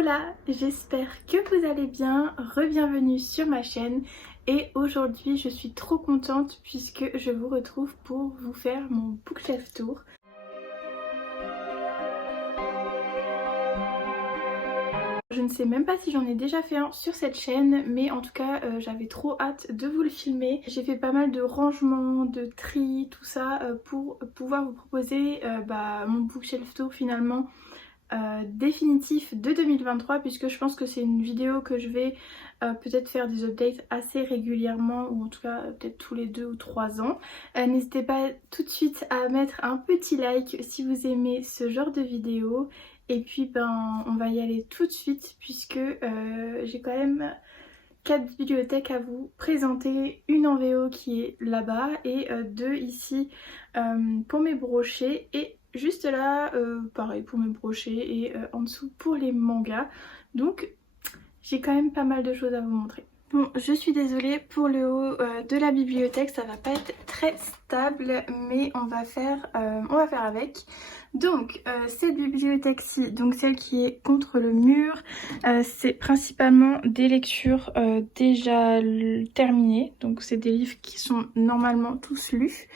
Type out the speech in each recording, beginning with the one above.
Hola, j'espère que vous allez bien, re-bienvenue sur ma chaîne et aujourd'hui je suis trop contente puisque je vous retrouve pour vous faire mon bookshelf tour. Je ne sais même pas si j'en ai déjà fait un sur cette chaîne, mais en tout cas j'avais trop hâte de vous le filmer. J'ai fait pas mal de rangements, de tri, tout ça pour pouvoir vous proposer mon bookshelf tour finalement définitif de 2023, puisque je pense que c'est une vidéo que je vais peut-être faire des updates assez régulièrement, ou en tout cas peut-être tous les 2 ou 3 ans. N'hésitez pas tout de suite à mettre un petit like si vous aimez ce genre de vidéo. Et puis on va y aller tout de suite puisque j'ai quand même 4 bibliothèques à vous présenter, une en VO qui est là-bas et 2 ici pour mes brochets et juste là pareil pour mes brochets et en dessous pour les mangas. Donc j'ai quand même pas mal de choses à vous montrer. Bon, je suis désolée pour le haut de la bibliothèque, ça va pas être très stable, mais on va faire avec. Donc cette bibliothèque-ci, donc celle qui est contre le mur, c'est principalement des lectures déjà terminées. Donc c'est des livres qui sont normalement tous lus.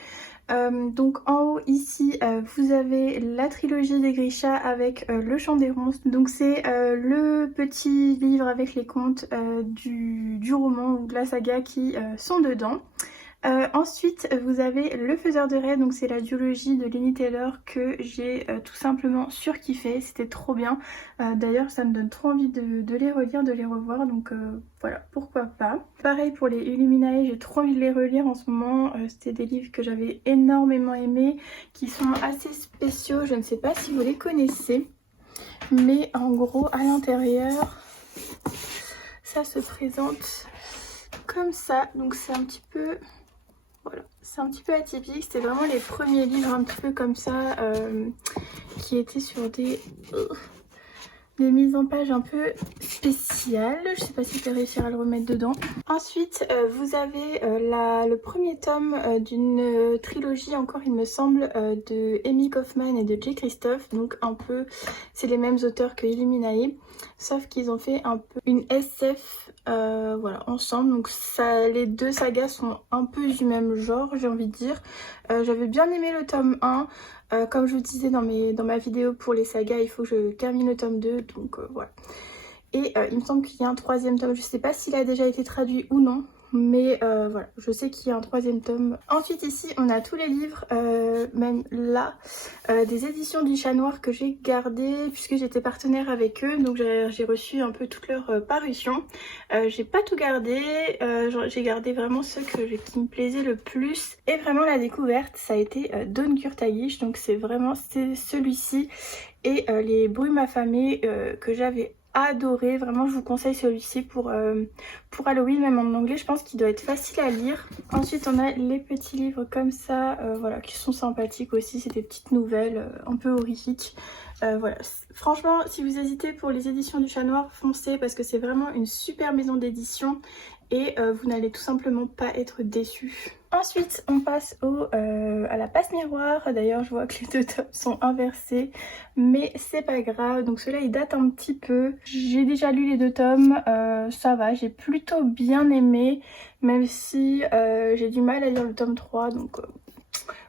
Donc en haut ici vous avez la trilogie des Grisha avec le Chant des Ronces. Donc c'est le petit livre avec les contes du roman ou de la saga qui sont dedans. Ensuite vous avez Le Faiseur de Rêves, donc c'est la duologie de Laini Taylor que j'ai tout simplement surkiffé, c'était trop bien. D'ailleurs ça me donne trop envie de les relire, de les revoir, donc voilà, pourquoi pas. Pareil pour les Illuminae, j'ai trop envie de les relire en ce moment, c'était des livres que j'avais énormément aimés, qui sont assez spéciaux, je ne sais pas si vous les connaissez, mais en gros à l'intérieur ça se présente comme ça, donc c'est un petit peu... Voilà, c'est un petit peu atypique, c'était vraiment les premiers livres un petit peu comme ça qui étaient sur des mises en page un peu spéciales. Je sais pas si je vais réussir à le remettre dedans. Ensuite, vous avez le premier tome d'une trilogie encore, il me semble, de Amy Kaufman et de Jay Christophe. Donc un peu, c'est les mêmes auteurs que Illuminae, sauf qu'ils ont fait un peu une SF voilà, ensemble. Donc ça, les deux sagas sont un peu du même genre, j'ai envie de dire. J'avais bien aimé le tome 1. Comme je vous disais dans ma vidéo pour les sagas, il faut que je termine le tome 2, donc voilà. Et il me semble qu'il y a un troisième tome, je sais pas s'il a déjà été traduit ou non, mais voilà, je sais qu'il y a un troisième tome. Ensuite ici on a tous les livres, même là, des éditions du Chat Noir que j'ai gardé puisque j'étais partenaire avec eux, donc j'ai reçu un peu toutes leurs parutions. J'ai pas tout gardé, j'ai gardé vraiment ceux qui me plaisaient le plus. Et vraiment la découverte ça a été Dawn Kurtagish, donc c'est celui-ci et les Brumes affamées que j'avais adoré. Vraiment je vous conseille celui-ci pour Halloween, même en anglais je pense qu'il doit être facile à lire. Ensuite on a les petits livres comme ça, voilà, qui sont sympathiques aussi, c'est des petites nouvelles un peu horrifiques. Voilà, franchement si vous hésitez pour les éditions du Chat Noir, foncez parce que c'est vraiment une super maison d'édition et vous n'allez tout simplement pas être déçus. Ensuite on passe à la passe miroir. D'ailleurs je vois que les deux tomes sont inversés, mais c'est pas grave. Donc celui-là il date un petit peu, j'ai déjà lu les deux tomes, ça va, j'ai plutôt bien aimé, même si j'ai du mal à lire le tome 3, donc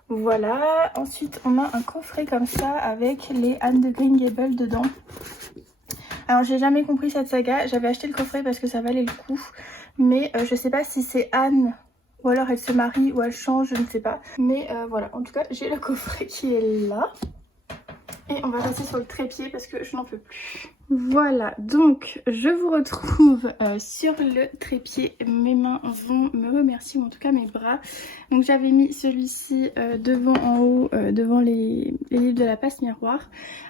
voilà. Ensuite on a un coffret comme ça avec les Anne de Green Gables dedans. Alors j'ai jamais compris cette saga, j'avais acheté le coffret parce que ça valait le coup, mais je sais pas si c'est Anne ou alors elle se marie ou elle change, je ne sais pas. Mais voilà, en tout cas j'ai le coffret qui est là. Et on va passer sur le trépied parce que je n'en peux plus. Voilà, donc je vous retrouve sur le trépied. Mes mains vont me remercier, ou en tout cas mes bras. Donc j'avais mis celui-ci devant en haut, devant les livres de la passe miroir.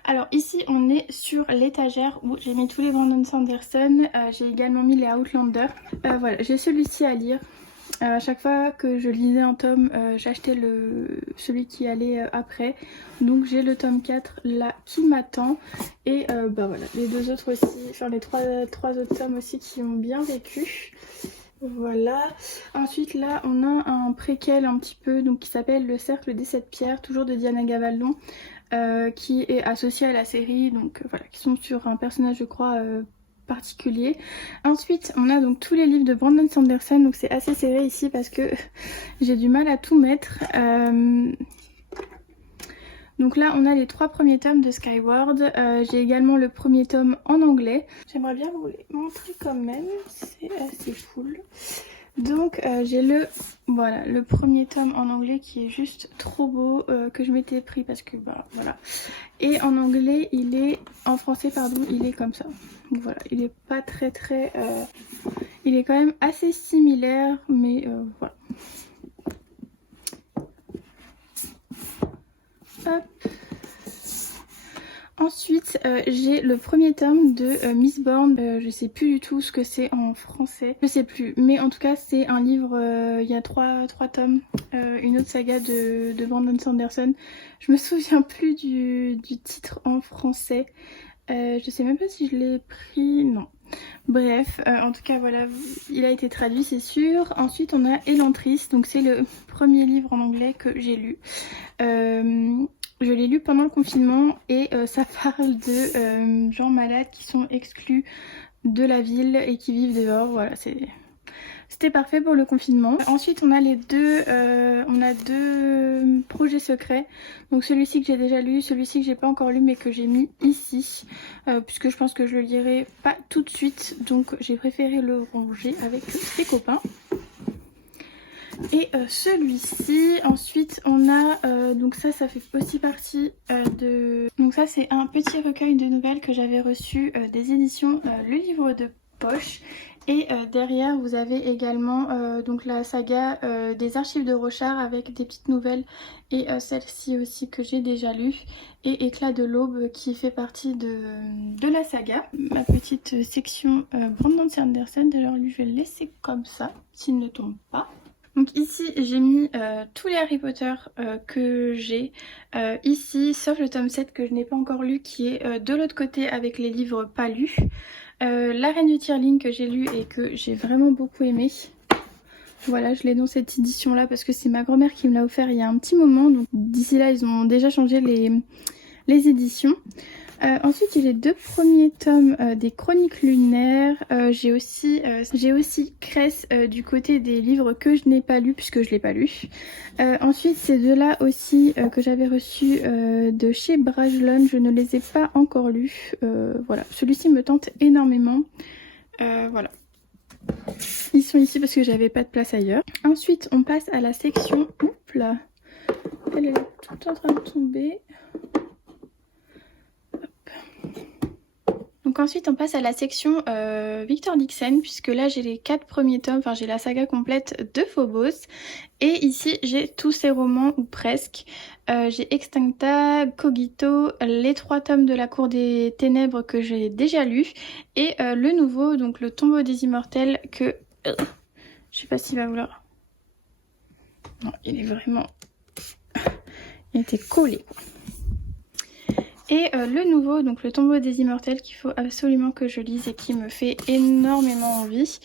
Alors ici on est sur l'étagère où j'ai mis tous les Brandon Sanderson. J'ai également mis les Outlander. Voilà, j'ai celui-ci à lire. À chaque fois que je lisais un tome, j'achetais celui qui allait après. Donc j'ai le tome 4 là qui m'attend. Et voilà, les deux autres aussi, enfin les trois autres tomes aussi qui ont bien vécu. Voilà. Ensuite là on a un préquel un petit peu donc qui s'appelle Le Cercle des 7 pierres, toujours de Diana Gabaldon. qui est associé à la série, donc voilà, qui sont sur un personnage je crois particulier. Ensuite on a donc tous les livres de Brandon Sanderson, donc c'est assez serré ici parce que j'ai du mal à tout mettre. Donc là on a les 3 premiers tomes de Skyward, j'ai également le premier tome en anglais. J'aimerais bien vous les montrer quand même, c'est assez cool. Donc j'ai le premier tome en anglais qui est juste trop beau, que je m'étais pris parce que bah voilà. Et en anglais en français pardon, il est comme ça. Donc voilà, il est pas très il est quand même assez similaire mais voilà. Hop. Ensuite j'ai le premier tome de Mistborn, je sais plus du tout ce que c'est en français, je sais plus, mais en tout cas c'est un livre, il y a 3 tomes, une autre saga de Brandon Sanderson, je me souviens plus du titre en français, je sais même pas si je l'ai pris, non. Bref, en tout cas voilà, il a été traduit c'est sûr. Ensuite on a Elantris, donc c'est le premier livre en anglais que j'ai lu. Je l'ai lu pendant le confinement et ça parle de gens malades qui sont exclus de la ville et qui vivent dehors, voilà, c'était parfait pour le confinement. Ensuite on a deux projets secrets. Donc celui-ci que j'ai déjà lu, celui-ci que j'ai pas encore lu mais que j'ai mis ici. Puisque je pense que je le lirai pas tout de suite. Donc j'ai préféré le ranger avec les copains. Et celui-ci, ensuite on a, donc ça fait aussi partie de... Donc ça c'est un petit recueil de nouvelles que j'avais reçu des éditions Le Livre de Poche. Et derrière vous avez également donc la saga des archives de Rochard avec des petites nouvelles et celle-ci aussi que j'ai déjà lue et Éclat de l'aube qui fait partie de la saga. Ma petite section Brandon Sanderson, d'ailleurs lui je vais le laisser comme ça s'il ne tombe pas. Donc ici j'ai mis tous les Harry Potter que j'ai ici, sauf le tome 7 que je n'ai pas encore lu qui est de l'autre côté avec les livres pas lus. La Reine du Tirling que j'ai lu et que j'ai vraiment beaucoup aimé. Voilà, je l'ai dans cette édition là parce que c'est ma grand-mère qui me l'a offert il y a un petit moment. Donc d'ici là ils ont déjà changé les éditions. Ensuite j'ai les 2 premiers tomes des Chroniques lunaires. J'ai aussi Cress du côté des livres que je n'ai pas lus puisque je l'ai pas lu. Ensuite ces deux-là aussi que j'avais reçus de chez Brajlon, je ne les ai pas encore lus. Voilà, celui-ci me tente énormément. Voilà. Ils sont ici parce que j'avais pas de place ailleurs. Ensuite on passe à la section... Oups là, elle est toute en train de tomber. Donc ensuite on passe à la section Victor Dixon puisque là j'ai les 4 premiers tomes, enfin j'ai la saga complète de Phobos. Et ici j'ai tous ces romans ou presque. J'ai Extincta, Cogito, les 3 tomes de la Cour des Ténèbres que j'ai déjà lus. Et le nouveau, donc le Tombeau des Immortels que... je sais pas s'il va vouloir... Non, il est vraiment... il était collé quoi. Et le nouveau, donc le Tombeau des Immortels qu'il faut absolument que je lise et qui me fait énormément envie.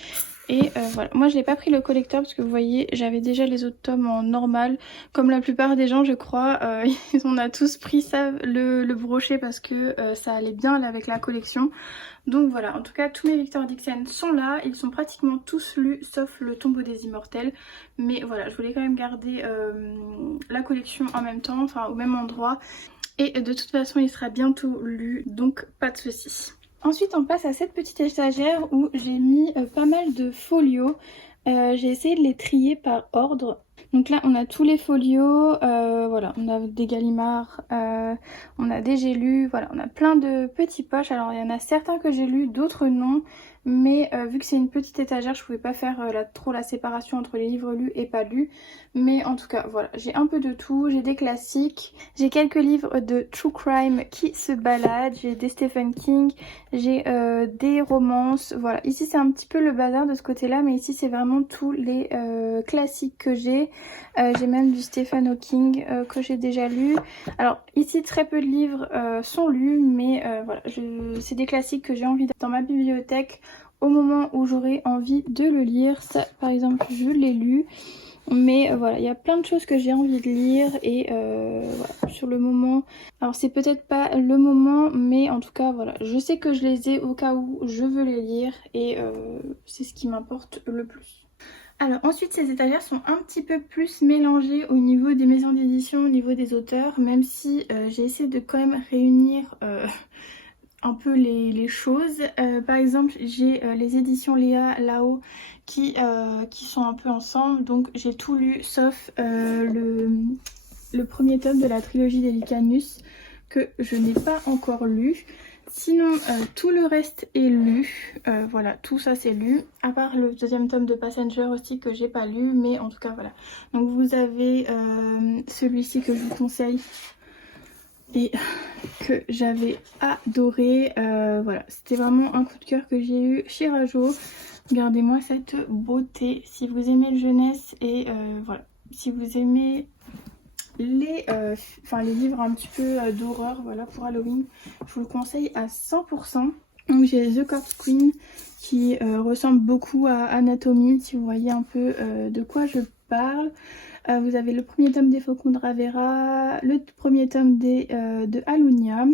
Et voilà, moi je n'ai pas pris le collector parce que vous voyez j'avais déjà les autres tomes en normal. Comme la plupart des gens je crois, on a tous pris ça, le brochet parce que ça allait bien avec la collection. Donc voilà, en tout cas tous mes Victor Dixon sont là, ils sont pratiquement tous lus sauf le Tombeau des Immortels. Mais voilà, je voulais quand même garder la collection en même temps, enfin au même endroit. Et de toute façon il sera bientôt lu, donc pas de soucis. Ensuite on passe à cette petite étagère où j'ai mis pas mal de folios. J'ai essayé de les trier par ordre. Donc là on a tous les folios, voilà, on a des Gallimard, on a des j'ai lus, voilà, on a plein de petits poches. Alors il y en a certains que j'ai lus, d'autres non. Mais vu que c'est une petite étagère, je pouvais pas faire trop la séparation entre les livres lus et pas lus. Mais en tout cas, voilà, j'ai un peu de tout. J'ai des classiques, j'ai quelques livres de true crime qui se baladent, j'ai des Stephen King, j'ai des romances. Voilà, ici c'est un petit peu le bazar de ce côté-là, mais ici c'est vraiment tous les classiques que j'ai. J'ai même du Stephen Hawking que j'ai déjà lu. Alors ici très peu de livres sont lus, mais voilà, c'est des classiques que j'ai envie d'avoir dans ma bibliothèque au moment où j'aurai envie de le lire. Ça par exemple je l'ai lu. Mais voilà, il y a plein de choses que j'ai envie de lire et voilà, sur le moment. Alors c'est peut-être pas le moment, mais en tout cas voilà, je sais que je les ai au cas où je veux les lire et c'est ce qui m'importe le plus. Alors ensuite ces étagères sont un petit peu plus mélangées au niveau des maisons d'édition, au niveau des auteurs, même si j'ai essayé de quand même réunir un peu les choses. Par exemple j'ai les éditions Léa là-haut qui sont un peu ensemble, donc j'ai tout lu sauf le premier tome de la trilogie d'Elicanus que je n'ai pas encore lu. Sinon tout le reste est lu, voilà, tout ça c'est lu, à part le deuxième tome de Passenger aussi que j'ai pas lu, mais en tout cas voilà. Donc vous avez celui-ci que je vous conseille et que j'avais adoré, voilà, c'était vraiment un coup de cœur que j'ai eu chez Rajo. Regardez-moi cette beauté, si vous aimez le jeunesse et voilà, si vous aimez les livres un petit peu d'horreur, voilà, pour Halloween, je vous le conseille à 100%. Donc j'ai The Corpse Queen qui ressemble beaucoup à Anatomy, si vous voyez un peu de quoi je parle. Vous avez le premier tome des Faucons de Ravera, le premier tome de Alunia,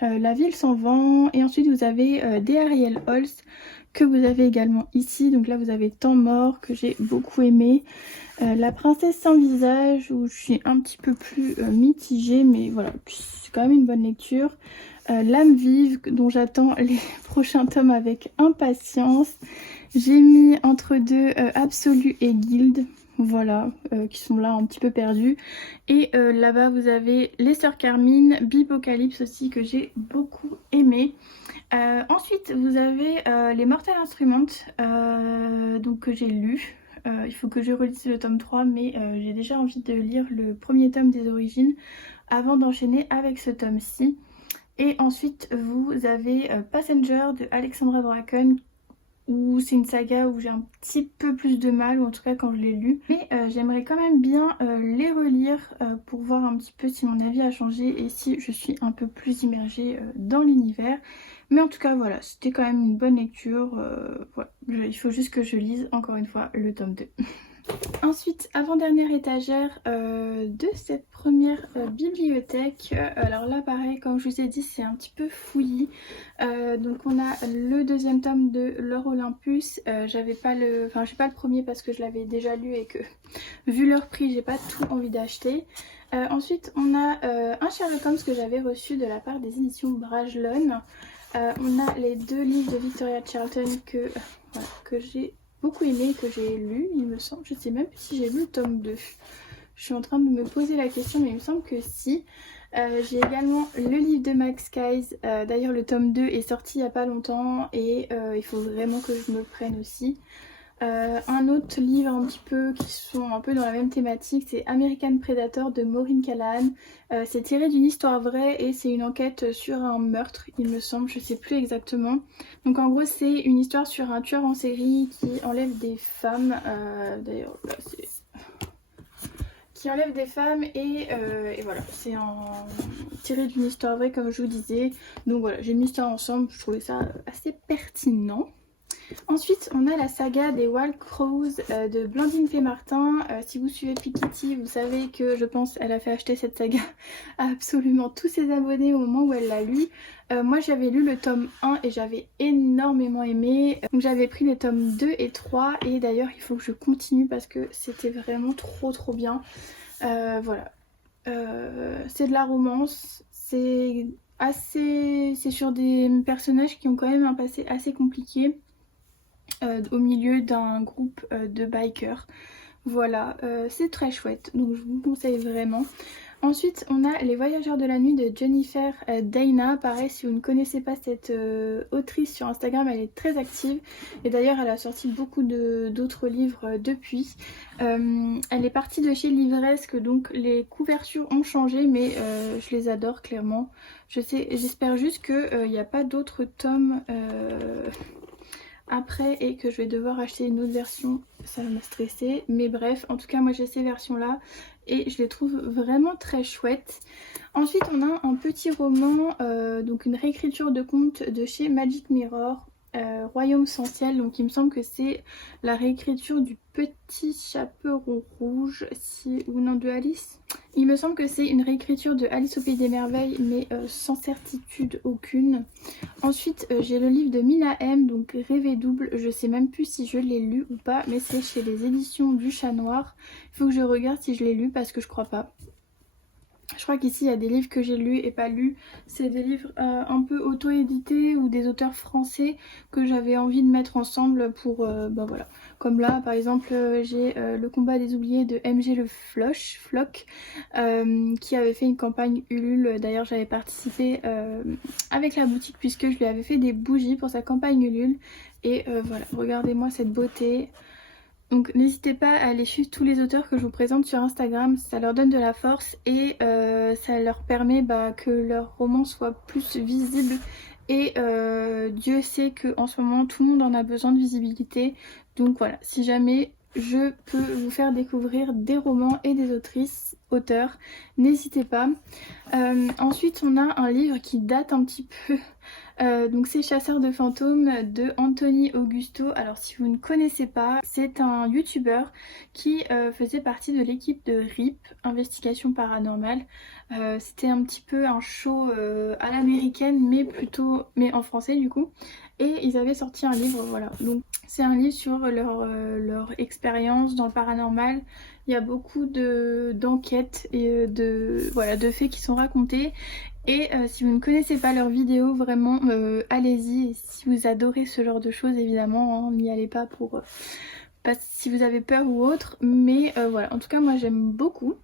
La ville sans vent, et ensuite vous avez des Ariel Holst que vous avez également ici. Donc là vous avez Temps mort que j'ai beaucoup aimé. La princesse sans visage où je suis un petit peu plus mitigée, mais voilà, c'est quand même une bonne lecture. L'âme vive dont j'attends les prochains tomes avec impatience. J'ai mis entre deux Absolu et Guild, voilà, qui sont là un petit peu perdus. Et là-bas vous avez les Sœurs Carmine, Bipocalypse aussi que j'ai beaucoup aimé. Ensuite vous avez les Mortal Instruments, donc que j'ai lu. Il faut que je relise le tome 3, mais j'ai déjà envie de lire le premier tome des origines avant d'enchaîner avec ce tome-ci. Et ensuite vous avez Passenger de Alexandra Bracken, où c'est une saga où j'ai un petit peu plus de mal, ou en tout cas quand je l'ai lu. Mais j'aimerais quand même bien les relire pour voir un petit peu si mon avis a changé et si je suis un peu plus immergée dans l'univers. Mais en tout cas voilà, c'était quand même une bonne lecture. Voilà. Il faut juste que je lise encore une fois le tome 2. Ensuite, avant-dernière étagère de cette première bibliothèque. Alors là pareil, comme je vous ai dit, c'est un petit peu fouillis. Donc on a le deuxième tome de L'Or Olympus. J'ai pas le premier parce que je l'avais déjà lu et que vu leur prix j'ai pas tout envie d'acheter. Ensuite on a un Sherlock Holmes que j'avais reçu de la part des éditions Brajlon. On a les deux livres de Victoria Charlton que j'ai beaucoup aimé, que j'ai lu, il me semble. Je sais même plus si j'ai lu le tome 2. Je suis en train de me poser la question, mais il me semble que si. J'ai également le livre de Max Skies. D'ailleurs le tome 2 est sorti il n'y a pas longtemps et il faut vraiment que je me le prenne aussi. Un autre livre un petit peu qui sont un peu dans la même thématique, c'est American Predator de Maureen Callahan. C'est tiré d'une histoire vraie et c'est une enquête sur un meurtre, il me semble, je sais plus exactement. Donc en gros c'est une histoire sur un tueur en série qui enlève des femmes. D'ailleurs là c'est... qui enlève des femmes et voilà, c'est tiré d'une histoire vraie comme je vous disais. Donc voilà, j'ai mis ça ensemble, je trouvais ça assez pertinent. Ensuite, on a la saga des Wild Crows de Blandine P. Martin. Si vous suivez Piketty, vous savez que je pense qu'elle a fait acheter cette saga à absolument tous ses abonnés au moment où elle l'a lu. Moi, j'avais lu le tome 1 et j'avais énormément aimé. Donc j'avais pris les tomes 2 et 3 et d'ailleurs, il faut que je continue parce que c'était vraiment trop bien. Voilà. C'est de la romance. C'est sur des personnages qui ont quand même un passé assez compliqué. Au milieu d'un groupe de bikers. Voilà, c'est très chouette, donc je vous conseille vraiment. Ensuite, on a Les Voyageurs de la Nuit de Jennifer Dayna. Pareil, si vous ne connaissez pas cette autrice sur Instagram, elle est très active. Et d'ailleurs, elle a sorti beaucoup d'autres livres depuis. Elle est partie de chez Livresque, donc les couvertures ont changé, mais je les adore clairement. J'espère juste qu'il n'y a pas d'autres tomes après et que je vais devoir acheter une autre version, ça va me stresser, mais bref, en tout cas moi j'ai ces versions là et je les trouve vraiment très chouettes. Ensuite on a un petit roman, donc une réécriture de conte de chez Magic Mirror. Royaume sans ciel, donc il me semble que c'est la réécriture du Petit Chaperon Rouge, ou non, de Alice. Il me semble que c'est une réécriture de Alice au Pays des Merveilles, mais sans certitude aucune. Ensuite j'ai le livre de Mina M, donc Rêver double, je sais même plus si je l'ai lu ou pas, mais c'est chez les éditions du Chat Noir. Il faut que je regarde si je l'ai lu parce que je crois pas. Je crois qu'ici il y a des livres que j'ai lus et pas lus. C'est des livres un peu auto-édités ou des auteurs français que j'avais envie de mettre ensemble pour... bah voilà. Comme là par exemple j'ai Le combat des oubliés de MG Le Floch qui avait fait une campagne Ulule. D'ailleurs j'avais participé avec la boutique puisque je lui avais fait des bougies pour sa campagne Ulule. Et voilà, regardez-moi cette beauté. Donc n'hésitez pas à aller suivre tous les auteurs que je vous présente sur Instagram, ça leur donne de la force et ça leur permet que leur roman soit plus visible. Et Dieu sait qu'en ce moment tout le monde en a besoin de visibilité. Donc voilà, si jamais je peux vous faire découvrir des romans et des auteurs, n'hésitez pas. Ensuite on a un livre qui date un petit peu. Donc c'est Chasseur de fantômes de Anthony Augusto. Alors si vous ne connaissez pas, c'est un youtubeur qui faisait partie de l'équipe de RIP, Investigation Paranormale. C'était un petit peu un show à l'américaine mais en français du coup. Et ils avaient sorti un livre, voilà. Donc c'est un livre sur leur expérience dans le paranormal. Il y a beaucoup d'enquêtes et de faits qui sont racontés. Et si vous ne connaissez pas leurs vidéos, vraiment allez-y. Et si vous adorez ce genre de choses, évidemment, n'y allez pas pas si vous avez peur ou autre. Mais voilà, en tout cas moi j'aime beaucoup.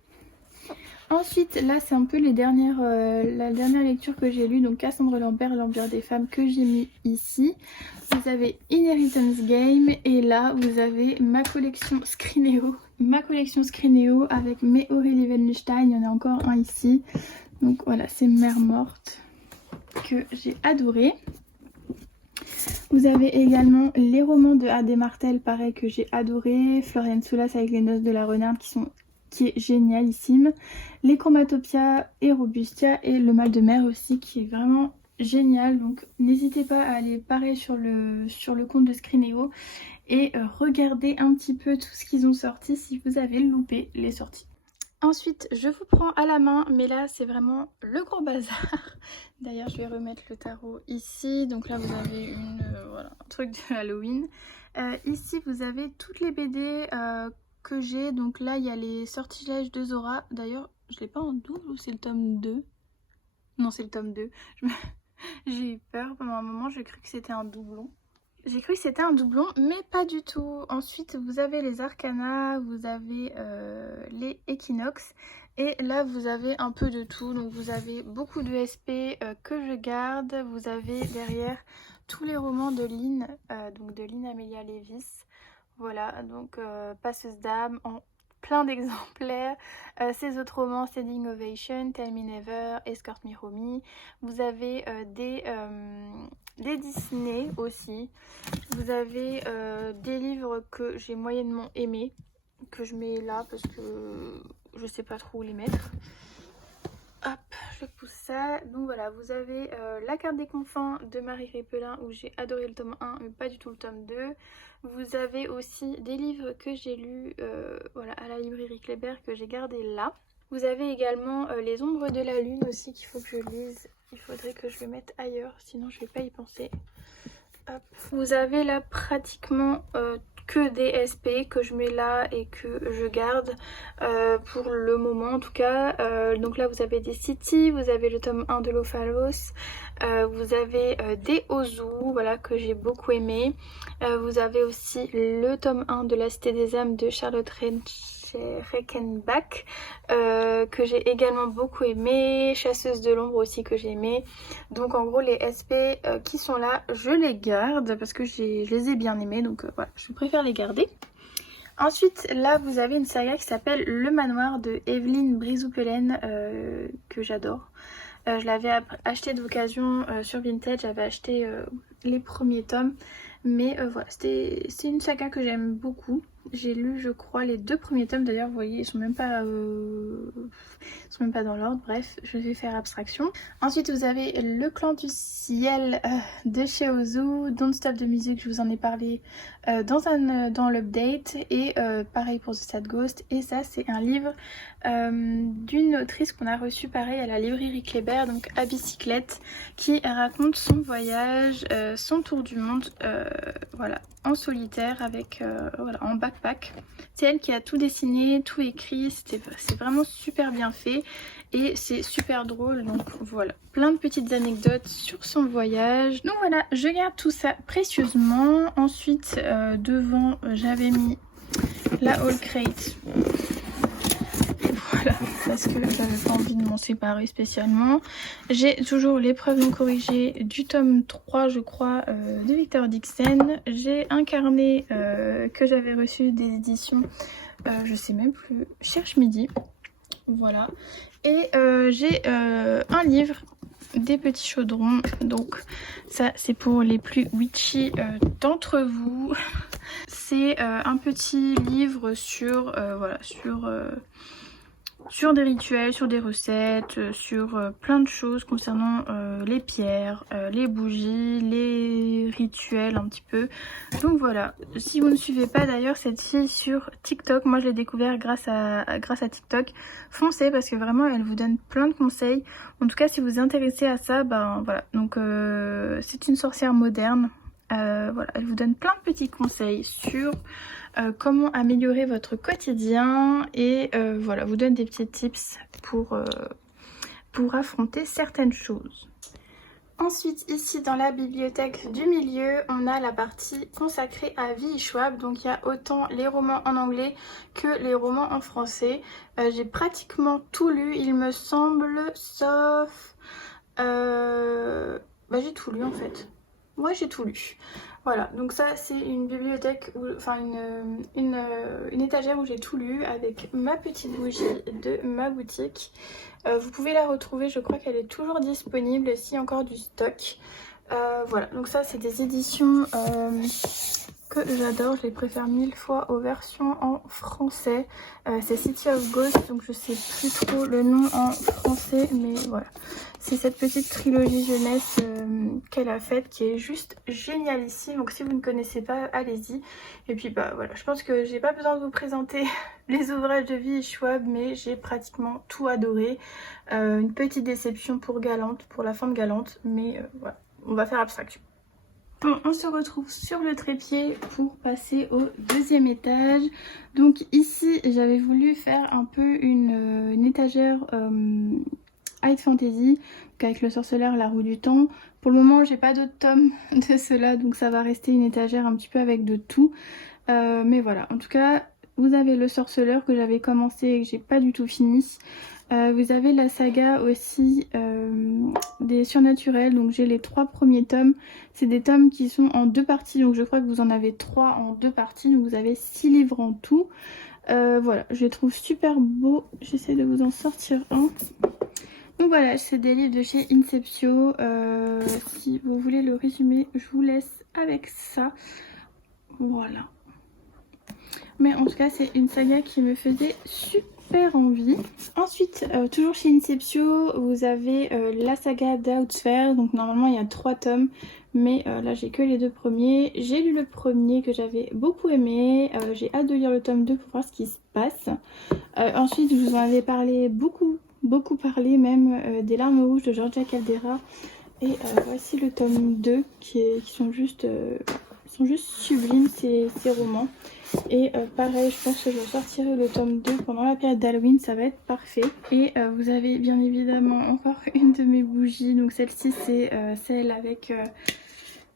Ensuite là c'est un peu la dernière lecture que j'ai lue, donc Cassandre Lambert, l'Empire des femmes, que j'ai mis ici. Vous avez Inheritance Game et là vous avez ma collection Scrineo. Ma collection Scrineo avec mes Aurélie Wellenstein, il y en a encore un ici. Donc voilà, c'est Mère morte que j'ai adoré. Vous avez également les romans de A.D. Martel, pareil, que j'ai adoré. Florian Soulas avec Les Noces de la Renarde qui est génialissime. Les Chromatopia et Robustia et Le Mal de Mer aussi qui est vraiment génial. Donc n'hésitez pas à aller pareil sur le compte de Scrineo et regarder un petit peu tout ce qu'ils ont sorti si vous avez loupé les sorties. Ensuite, je vous prends à la main, mais là c'est vraiment le gros bazar. D'ailleurs, je vais remettre le tarot ici. Donc là, vous avez voilà, un truc de Halloween. Ici, vous avez toutes les BD que j'ai. Donc là, il y a les Sortilèges de Zora. D'ailleurs, je l'ai pas en double ou c'est le tome 2? Non, c'est le tome 2. J'ai eu peur pendant un moment, j'ai cru que c'était un doublon. J'ai cru que c'était un doublon, mais pas du tout. Ensuite, vous avez les Arcana, vous avez les Équinoxes. Et là, vous avez un peu de tout. Donc, vous avez beaucoup de SP que je garde. Vous avez derrière tous les romans de Lynn, donc de Lynn Amelia Levis. Voilà, donc Passeuse d'âme en plein d'exemplaires. Ces autres romans, Standing Ovation, Tell Me Never, Escort Me Homie. Vous avez des Disney aussi. Vous avez des livres que j'ai moyennement aimés, que je mets là parce que je sais pas trop où les mettre. Hop, je pousse ça. Donc voilà, vous avez La carte des confins de Marie Répelin où j'ai adoré le tome 1 mais pas du tout le tome 2. Vous avez aussi des livres que j'ai lus voilà, à la librairie Kléber que j'ai gardé là. Vous avez également Les ombres de la lune aussi qu'il faut que je lise. Il faudrait que je le mette ailleurs, sinon je vais pas y penser. Hop. Vous avez là pratiquement que des SP que je mets là et que je garde pour le moment en tout cas. Donc là vous avez des City, vous avez le tome 1 de L'Ophalos, vous avez des Ozu, voilà, que j'ai beaucoup aimé. Vous avez aussi le tome 1 de La Cité des âmes de Charlotte Reichenbach que j'ai également beaucoup aimé. Chasseuse de l'ombre aussi que j'ai aimé. Donc en gros les SP qui sont là je les garde parce que je les ai bien aimés, donc voilà, je préfère les garder. Ensuite là vous avez une saga qui s'appelle Le Manoir de Evelyne Brizoupelen que j'adore. Je l'avais acheté d'occasion sur Vinted, j'avais acheté les premiers tomes. Mais voilà, c'est une saga que j'aime beaucoup. J'ai lu je crois les 2 premiers tomes, d'ailleurs vous voyez ils sont même pas dans l'ordre, bref je vais faire abstraction. Ensuite vous avez Le Clan du Ciel de chez Ozu, Don't Stop the Music, je vous en ai parlé dans l'update, et pareil pour The Sad Ghost, et ça c'est un livre d'une autrice qu'on a reçue pareil à la librairie Kléber, donc à bicyclette, qui raconte son voyage, son tour du monde, voilà, en solitaire avec voilà, en backpack. C'est elle qui a tout dessiné, tout écrit, c'est vraiment super bien fait et c'est super drôle, donc voilà, plein de petites anecdotes sur son voyage. Donc voilà, je garde tout ça précieusement. Ensuite devant j'avais mis la Haul Crate, voilà, parce que j'avais pas envie de m'en séparer spécialement. J'ai toujours l'épreuve non corrigée du tome 3 je crois de Victor Dixon. J'ai un carnet que j'avais reçu des éditions je sais même plus, Cherche Midi, voilà. Et j'ai un livre, Des petits chaudrons, donc ça c'est pour les plus witchy d'entre vous. C'est un petit livre sur voilà, sur des rituels, sur des recettes, sur plein de choses concernant les pierres, les bougies, les rituels un petit peu. Donc voilà, si vous ne suivez pas d'ailleurs cette fille sur TikTok, moi je l'ai découvert grâce à TikTok, foncez parce que vraiment elle vous donne plein de conseils. En tout cas si vous vous intéressez à ça, ben voilà, donc c'est une sorcière moderne. Voilà, elle vous donne plein de petits conseils sur comment améliorer votre quotidien et voilà, vous donne des petits tips pour affronter certaines choses. Ensuite, ici dans la bibliothèque du milieu, on a la partie consacrée à V.E. Schwab. Donc il y a autant les romans en anglais que les romans en français. J'ai pratiquement tout lu, il me semble, sauf... bah j'ai tout lu en fait. Ouais, j'ai tout lu. Voilà, donc ça c'est une bibliothèque, enfin une étagère où j'ai tout lu avec ma petite bougie de ma boutique. Vous pouvez la retrouver, je crois qu'elle est toujours disponible s'il y a encore du stock. Voilà, donc ça c'est des éditions que j'adore, je les préfère 1000 fois aux versions en français. C'est City of Ghost, donc je sais plus trop le nom en français, mais voilà. C'est cette petite trilogie jeunesse qu'elle a faite qui est juste génialissime. Donc si vous ne connaissez pas, allez-y. Et puis bah voilà, je pense que j'ai pas besoin de vous présenter les ouvrages de V.E. Schwab, mais j'ai pratiquement tout adoré. Une petite déception pour Galante, pour la fin de Galante, mais voilà, on va faire abstraction. Bon, on se retrouve sur le trépied pour passer au deuxième étage. Donc ici j'avais voulu faire un peu une étagère High Fantasy, donc avec le sorceleur, la roue du temps. Pour le moment j'ai pas d'autres tomes de cela, donc ça va rester une étagère un petit peu avec de tout. Mais voilà, en tout cas vous avez le sorceleur que j'avais commencé et que j'ai pas du tout fini. Vous avez la saga aussi des surnaturels, donc j'ai les 3 premiers tomes. C'est des tomes qui sont en 2 parties, donc je crois que vous en avez 3 en 2 parties, donc vous avez 6 livres en tout. Voilà, je les trouve super beaux, j'essaie de vous en sortir un. Donc voilà, c'est des livres de chez Inceptio. Si vous voulez le résumé, je vous laisse avec ça. Voilà. Mais en tout cas, c'est une saga qui me faisait super envie. Ensuite, toujours chez Inceptio, vous avez la saga d'Outsphere. Donc normalement, il y a 3 tomes. Mais là, j'ai que les 2 premiers. J'ai lu le premier que j'avais beaucoup aimé. J'ai hâte de lire le tome 2 pour voir ce qui se passe. Ensuite, je vous en avais parlé beaucoup parlé même des larmes rouges de Georgia Caldera. Et voici le tome 2 qui sont juste sublimes ces romans. Et pareil, je pense que je sortirai le tome 2 pendant la période d'Halloween, ça va être parfait. Et vous avez bien évidemment encore une de mes bougies, donc celle-ci c'est celle avec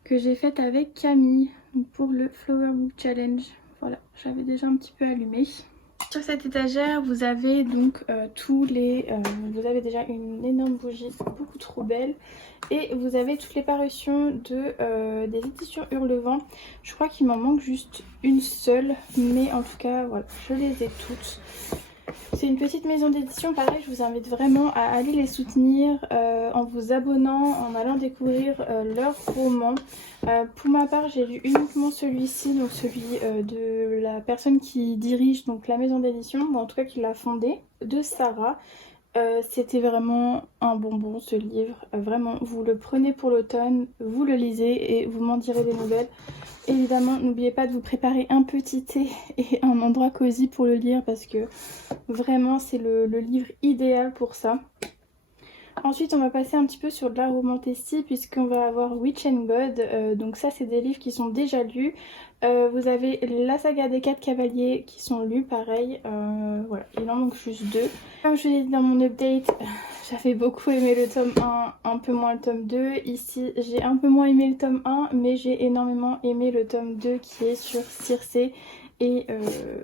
que j'ai faite avec Camille pour le Flower Book Challenge. Voilà, j'avais déjà un petit peu allumé. Sur cette étagère, vous avez donc vous avez déjà une énorme bougie, beaucoup trop belle. Et vous avez toutes les parutions des éditions Hurlevent. Je crois qu'il m'en manque juste une seule, mais en tout cas, voilà, je les ai toutes. C'est une petite maison d'édition, pareil, je vous invite vraiment à aller les soutenir en vous abonnant, en allant découvrir leurs romans. Pour ma part, j'ai lu uniquement celui-ci, donc celui de la personne qui dirige donc la maison d'édition, ou en tout cas qui l'a fondée, de Sarah. C'était vraiment un bonbon ce livre, vraiment vous le prenez pour l'automne, vous le lisez et vous m'en direz des nouvelles. Évidemment n'oubliez pas de vous préparer un petit thé et un endroit cosy pour le lire parce que vraiment c'est le livre idéal pour ça. Ensuite on va passer un petit peu sur de la romantasy puisqu'on va avoir Witch and God, donc ça c'est des livres qui sont déjà lus. Vous avez la saga des 4 cavaliers qui sont lus pareil, voilà, il en manque juste 2. Comme je l'ai dit dans mon update, j'avais beaucoup aimé le tome 1, un peu moins le tome 2. Ici j'ai un peu moins aimé le tome 1 mais j'ai énormément aimé le tome 2 qui est sur Circé. Et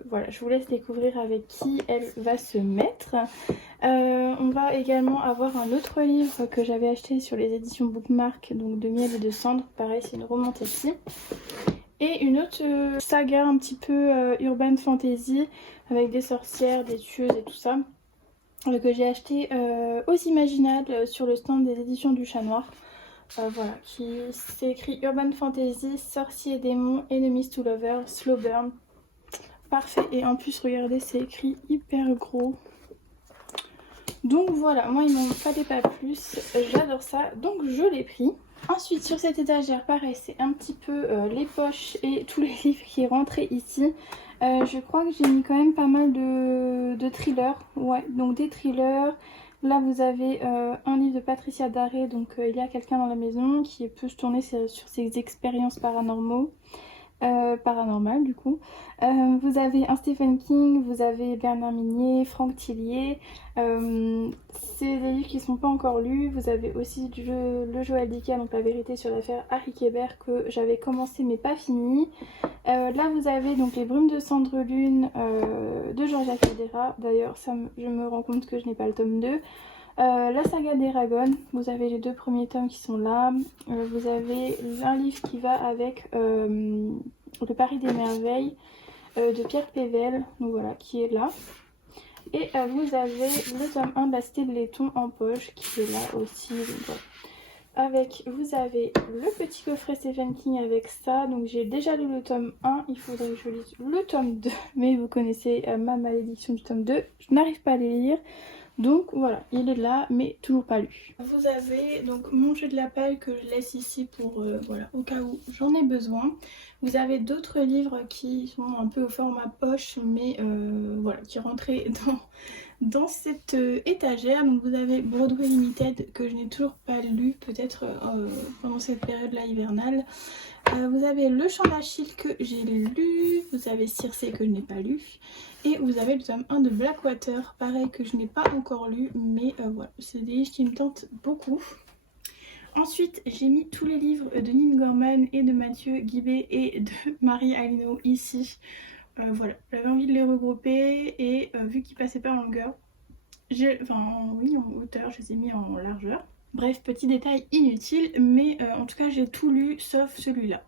voilà, je vous laisse découvrir avec qui elle va se mettre. On va également avoir un autre livre que j'avais acheté sur les éditions Bookmark, donc de Miel et de Cendre. Pareil, c'est une romantasy. Et une autre saga un petit peu urban fantasy avec des sorcières, des tueuses et tout ça. Que j'ai acheté aux Imaginales sur le stand des éditions du Chat Noir. Voilà, c'est écrit Urban Fantasy, Sorciers et Démons, Enemies to Lovers, Slow Burn. Parfait, et en plus regardez c'est écrit hyper gros. Donc voilà, moi il m'en fallait pas plus, j'adore ça, donc je l'ai pris. Ensuite sur cette étagère pareil c'est un petit peu les poches et tous les livres qui rentraient ici. Je crois que j'ai mis quand même pas mal de thrillers, ouais, donc des thrillers. Là vous avez un livre de Patricia Daré, donc il y a quelqu'un dans la maison qui peut se tourner sur ses expériences paranormales du coup. Vous avez un Stephen King, vous avez Bernard Minier, Franck Tillier. C'est des livres qui ne sont pas encore lus. Vous avez aussi le Joël Dicker, donc La vérité sur l'affaire Harry Kéber que j'avais commencé mais pas fini. Là vous avez donc Les brumes de cendre lune de Georgia Federa. D'ailleurs je me rends compte que je n'ai pas le tome 2. La saga d'Eragon, vous avez les 2 premiers tomes qui sont là. Vous avez un livre qui va avec Le Paris des merveilles de Pierre Pével, donc voilà, qui est là. Et vous avez le tome 1 de la Cité de Laiton en poche qui est là aussi. Donc, voilà. Vous avez le petit coffret Stephen King avec ça. Donc j'ai déjà lu le tome 1, il faudrait que je lise le tome 2. Mais vous connaissez ma malédiction du tome 2, je n'arrive pas à les lire. Donc voilà, il est là mais toujours pas lu. Vous avez donc mon jeu de la paille que je laisse ici pour voilà, au cas où j'en ai besoin. Vous avez d'autres livres qui sont un peu au format poche mais voilà, qui rentraient dans cette étagère. Donc vous avez Broadway Limited que je n'ai toujours pas lu, peut-être pendant cette période là hivernale. Vous avez Le Chant d'Achille que j'ai lu, vous avez Circé que je n'ai pas lu, et vous avez le tome 1 de Blackwater, pareil que je n'ai pas encore lu, mais voilà, c'est des livres qui me tentent beaucoup. Ensuite, j'ai mis tous les livres de Neil Gorman et de Mathieu Guibé et de Marie Alino ici. Voilà, j'avais envie de les regrouper et vu qu'ils passaient pas en longueur, en hauteur, je les ai mis en largeur. Bref, petit détail inutile, mais en tout cas j'ai tout lu sauf celui-là.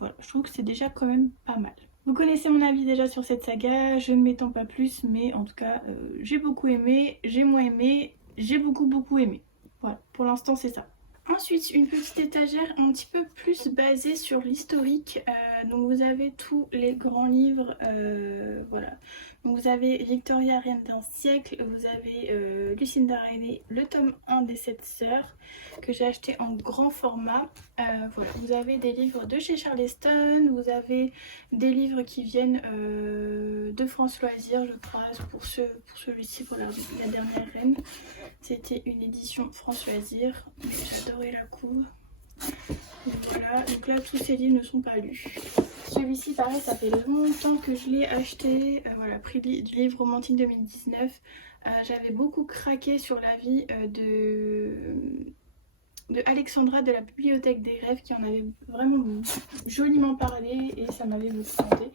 Voilà, je trouve que c'est déjà quand même pas mal. Vous connaissez mon avis déjà sur cette saga, je ne m'étends pas plus, mais en tout cas j'ai beaucoup aimé, j'ai moins aimé, j'ai beaucoup aimé. Voilà, pour l'instant c'est ça. Ensuite, une petite étagère un petit peu plus basée sur l'historique. Donc vous avez tous les grands livres, voilà. Donc vous avez Victoria, reine d'un siècle, vous avez Lucinda Riley, le tome 1 des 7 sœurs, que j'ai acheté en grand format. Voilà. Vous avez des livres de chez Charleston, vous avez des livres qui viennent de France Loisirs, je crois, pour celui-ci, pour la dernière reine. C'était une édition France Loisirs, j'adorais la couve. Donc là tous ces livres ne sont pas lus. Celui-ci pareil, ça fait longtemps que je l'ai acheté, voilà, prix du livre romantique 2019. J'avais beaucoup craqué sur la vie de Alexandra de la Bibliothèque des Rêves qui en avait vraiment joliment parlé et ça m'avait beaucoup tenté.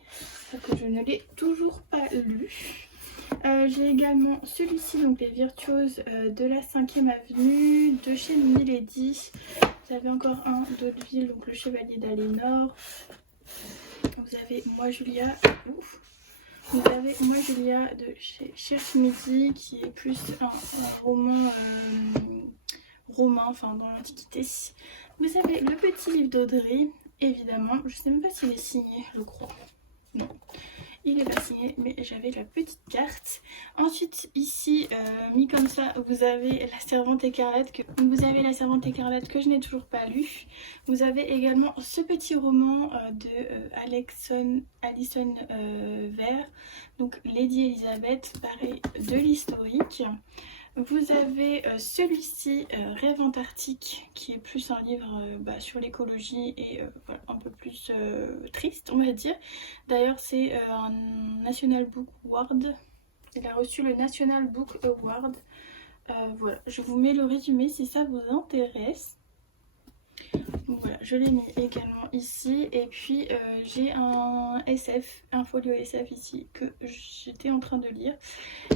Que je ne l'ai toujours pas lu. J'ai également celui-ci, donc Les Virtuoses de la 5e avenue, de chez Milady. J'avais encore un d'Hauteville, donc Le Chevalier d'Alénor. Vous avez Moi Julia, ouf. Vous avez Moi Julia de chez Cherche Midi qui est plus un roman romain, enfin dans l'Antiquité. Vous avez le petit livre d'Audrey, évidemment. Je sais même pas s'il est signé, je crois. Non, il est pas signé, mais j'avais la petite carte. Ensuite, ici, mis comme ça, vous avez La Servante écarlate que je n'ai toujours pas lu. Vous avez également ce petit roman de Alison Vere, donc Lady Elizabeth, pareil, de l'historique. Vous avez celui-ci, Rêve Antarctique, qui est plus un livre sur l'écologie et voilà, un peu plus triste, on va dire. D'ailleurs, c'est un National Book Award. Il a reçu le National Book Award. Voilà, je vous mets le résumé si ça vous intéresse. Donc voilà, je l'ai mis également ici. Et puis j'ai un folio SF ici que j'étais en train de lire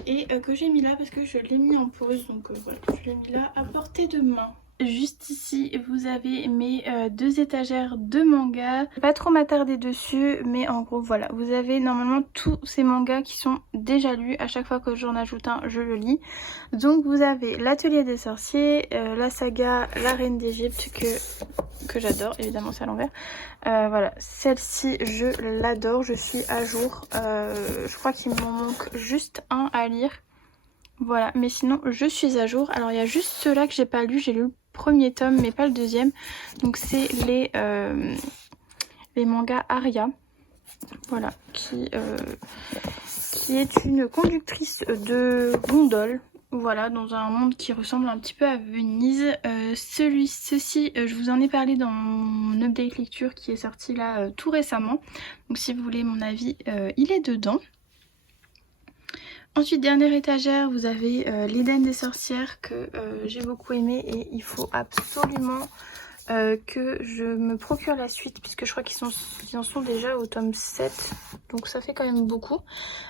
et que j'ai mis là parce que je l'ai mis en pause. Donc voilà, je l'ai mis là à portée de main. Juste ici, vous avez mes deux étagères de mangas. Pas trop m'attarder dessus, mais en gros, voilà. Vous avez normalement tous ces mangas qui sont déjà lus. À chaque fois que j'en ajoute un, je le lis. Donc vous avez L'Atelier des Sorciers, la saga La Reine d'Égypte que j'adore. Évidemment, c'est à l'envers. Voilà, celle-ci, je l'adore. Je suis à jour. Je crois qu'il m'en manque juste un à lire. Voilà, mais sinon je suis à jour. Alors il y a juste ceux-là que j'ai pas lu, j'ai lu le premier tome mais pas le deuxième. Donc c'est les mangas Aria. Voilà, qui est une conductrice de gondole. Voilà, dans un monde qui ressemble un petit peu à Venise. Ceci, je vous en ai parlé dans mon update lecture qui est sorti là tout récemment. Donc si vous voulez mon avis, il est dedans. Ensuite, dernière étagère, vous avez L'Éden des sorcières que j'ai beaucoup aimé et il faut absolument que je me procure la suite puisque je crois qu'ils en sont déjà au tome 7, donc ça fait quand même beaucoup.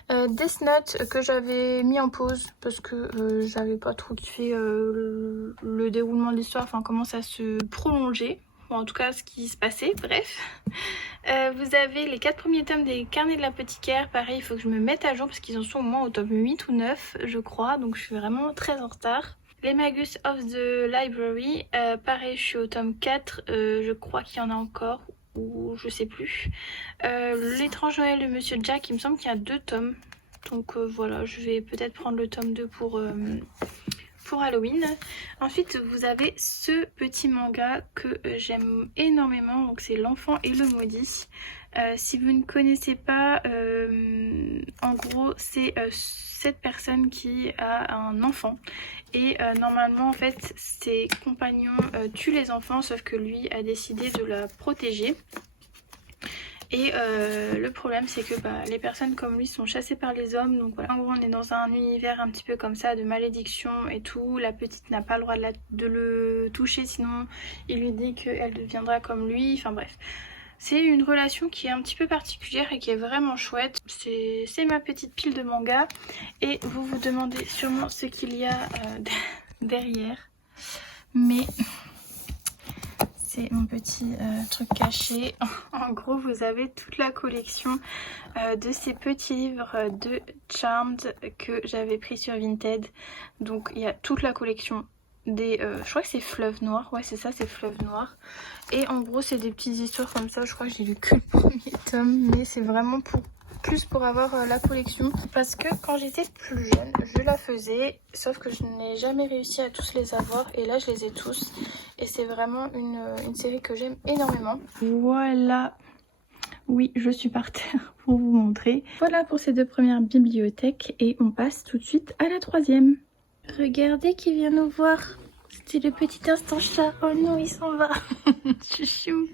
Death Note que j'avais mis en pause parce que j'avais pas trop kiffé le déroulement de l'histoire, enfin comment ça se prolongeait. Bon, en tout cas ce qui se passait, bref. Vous avez les 4 premiers tomes des Carnets de l'apothicaire. Pareil, il faut que je me mette à jour parce qu'ils en sont au moins au tome 8 ou 9 je crois, donc je suis vraiment très en retard. Les Magus of the Library, pareil je suis au tome 4, je crois qu'il y en a encore ou je sais plus. L'étrange Noël de Monsieur Jack, il me semble qu'il y a 2 tomes, donc voilà, je vais peut-être prendre le tome 2 pour Halloween. Ensuite vous avez ce petit manga que j'aime énormément, donc c'est L'Enfant et le Maudit. Si vous ne connaissez pas, en gros c'est cette personne qui a un enfant et normalement en fait ses compagnons tuent les enfants, sauf que lui a décidé de la protéger. Et le problème c'est que les personnes comme lui sont chassées par les hommes. Donc voilà, en gros on est dans un univers un petit peu comme ça de malédiction et tout. La petite n'a pas le droit de le toucher, sinon il lui dit qu'elle deviendra comme lui. Enfin bref, c'est une relation qui est un petit peu particulière et qui est vraiment chouette. C'est ma petite pile de manga. Et vous vous demandez sûrement ce qu'il y a derrière. Mais c'est mon petit truc caché. En gros, vous avez toute la collection de ces petits livres de Charmed que j'avais pris sur Vinted. Donc il y a toute la collection des... je crois que c'est Fleuve Noir. Ouais, c'est ça, c'est Fleuve Noir. Et en gros, c'est des petites histoires comme ça. Je crois que j'ai lu que le premier tome. Mais c'est vraiment plus pour avoir la collection. Parce que quand j'étais plus jeune, je la faisais. Sauf que je n'ai jamais réussi à tous les avoir. Et là, je les ai tous. Et c'est vraiment une série que j'aime énormément. Voilà. Oui, je suis par terre pour vous montrer. Voilà pour ces 2 premières bibliothèques. Et on passe tout de suite à la 3e. Regardez qui vient nous voir. C'était le petit instant chat. Oh non, il s'en va. Chouchou.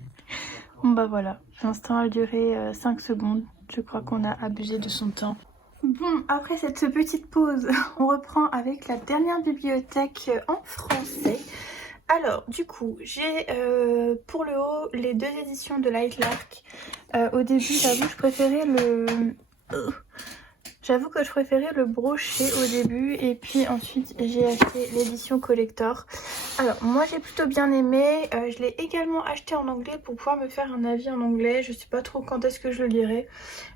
Bon bah voilà. L'instant a duré 5 secondes. Je crois qu'on a abusé de son temps. Bon, après cette petite pause, on reprend avec la dernière bibliothèque en français. Alors, du coup, j'ai pour le haut les 2 éditions de Lightlark. Au début, j'avoue que je préférais le brochet au début. Et puis ensuite, j'ai acheté l'édition collector. Alors moi j'ai plutôt bien aimé, je l'ai également acheté en anglais pour pouvoir me faire un avis en anglais. Je sais pas trop quand est-ce que je le lirai,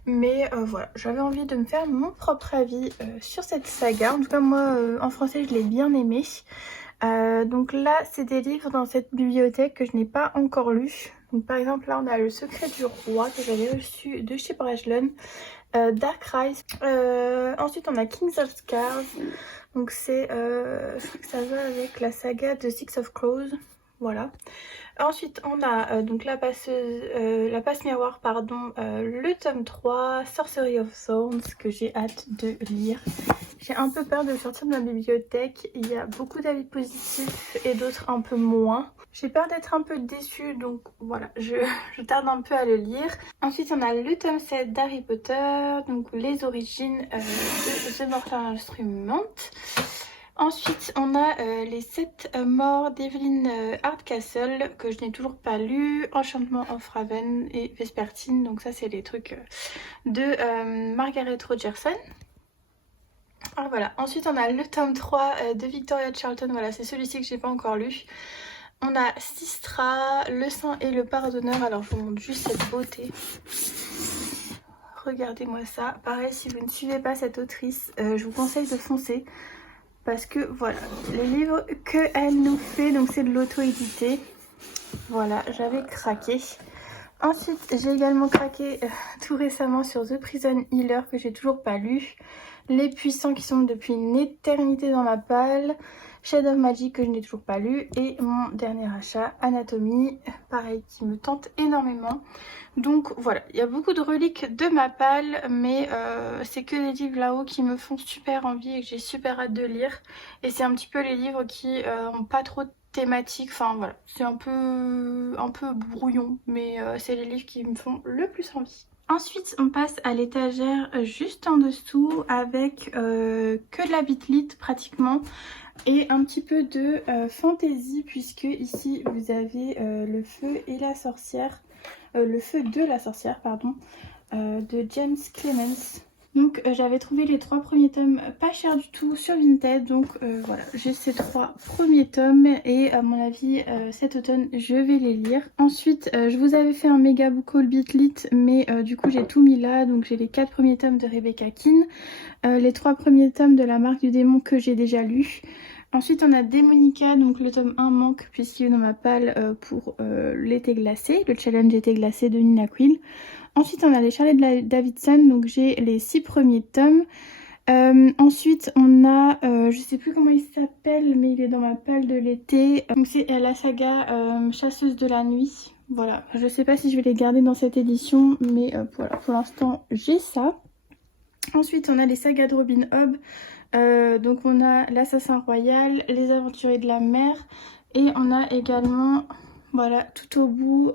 mais voilà, j'avais envie de me faire mon propre avis sur cette saga. En tout cas moi en français je l'ai bien aimé. Donc là c'est des livres dans cette bibliothèque que je n'ai pas encore lus. Donc par exemple là on a Le Secret du Roi que j'avais reçu de chez Brajlon, Dark Rise, ensuite on a Kings of Scars. Donc c'est, je crois que ça va avec la saga de Six of Crows, voilà. Ensuite on a donc la passe miroir, pardon, le tome 3, Sorcery of Thorns, que j'ai hâte de lire. J'ai un peu peur de sortir de ma bibliothèque, il y a beaucoup d'avis positifs et d'autres un peu moins. J'ai peur d'être un peu déçue, donc voilà, je tarde un peu à le lire. Ensuite on a le tome 7 d'Harry Potter, donc les origines de The Mortal Instrument. Ensuite on a les 7 morts d'Evelyn Hardcastle, que je n'ai toujours pas lu, Enchantement of Raven et Vespertine, donc ça c'est les trucs de Margaret Rogerson. Ah voilà, ensuite on a le tome 3 de Victoria Charlton, voilà c'est celui-ci que j'ai pas encore lu. On a Sistra, Le Saint et le Pardonneur, alors je vous montre juste cette beauté. Regardez-moi ça, pareil si vous ne suivez pas cette autrice, je vous conseille de foncer. Parce que voilà, les livres qu'elle nous fait, donc c'est de l'auto-édité. Voilà, j'avais craqué. Ensuite, j'ai également craqué tout récemment sur The Prison Healer, que j'ai toujours pas lu. Les Puissants, qui sont depuis une éternité dans ma palle. Shade of Magic, que je n'ai toujours pas lu. Et mon dernier achat, Anatomie, pareil, qui me tente énormément. Donc voilà, il y a beaucoup de reliques de ma palle, mais c'est que des livres là-haut qui me font super envie et que j'ai super hâte de lire. Et c'est un petit peu les livres qui ont pas trop de thématique, enfin voilà, c'est un peu brouillon, mais c'est les livres qui me font le plus envie. Ensuite on passe à l'étagère juste en dessous avec que de la bitlit pratiquement et un petit peu de fantasy, puisque ici vous avez le feu et la sorcière, le feu de la sorcière pardon, de James Clemens. Donc j'avais trouvé les 3 premiers tomes pas cher du tout sur Vinted, donc voilà, j'ai ces 3 premiers tomes et à mon avis cet automne je vais les lire. Ensuite je vous avais fait un méga book haul bitlit, mais du coup j'ai tout mis là, donc j'ai les 4 premiers tomes de Rebecca Keane, les 3 premiers tomes de La Marque du Démon que j'ai déjà lus. Ensuite on a Démonica, donc le tome 1 manque puisqu'il est dans ma palle pour l'été glacé, le challenge été glacé de Nina Quill. Ensuite on a les Charlotte Davidson, donc j'ai les 6 premiers tomes. Ensuite on a, je sais plus comment il s'appelle, mais il est dans ma palle de l'été. Donc c'est la saga Chasseuse de la nuit. Voilà, je sais pas si je vais les garder dans cette édition, mais voilà, pour l'instant j'ai ça. Ensuite on a les sagas de Robin Hobb. Donc on a l'Assassin Royal, Les Aventuriers de la Mer, et on a également, voilà, tout au bout,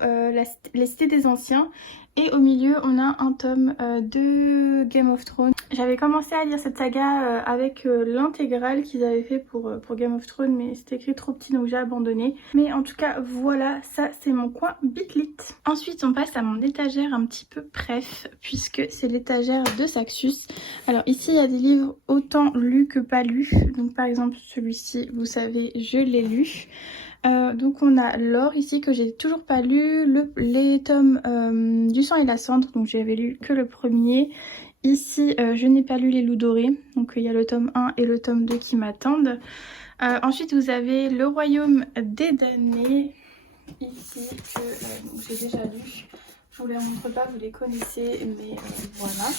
les Cités des Anciens. Et au milieu, on a un tome de Game of Thrones. J'avais commencé à lire cette saga avec l'intégrale qu'ils avaient fait pour Game of Thrones, mais c'était écrit trop petit donc j'ai abandonné. Mais en tout cas, voilà, ça c'est mon coin bitlit. Ensuite, on passe à mon étagère un petit peu préf, puisque c'est l'étagère de Saxus. Alors ici, il y a des livres autant lus que pas lus. Donc par exemple, celui-ci, vous savez, je l'ai lu. Donc on a L'Or ici que j'ai toujours pas lu, les tomes du sang et la cendre, donc j'avais lu que le premier. Ici je n'ai pas lu Les Loups Dorés, donc il y a le tome 1 et le tome 2 qui m'attendent. Ensuite vous avez Le Royaume des damnés, ici que j'ai déjà lu. Je vous les montre pas, vous les connaissez, mais voilà.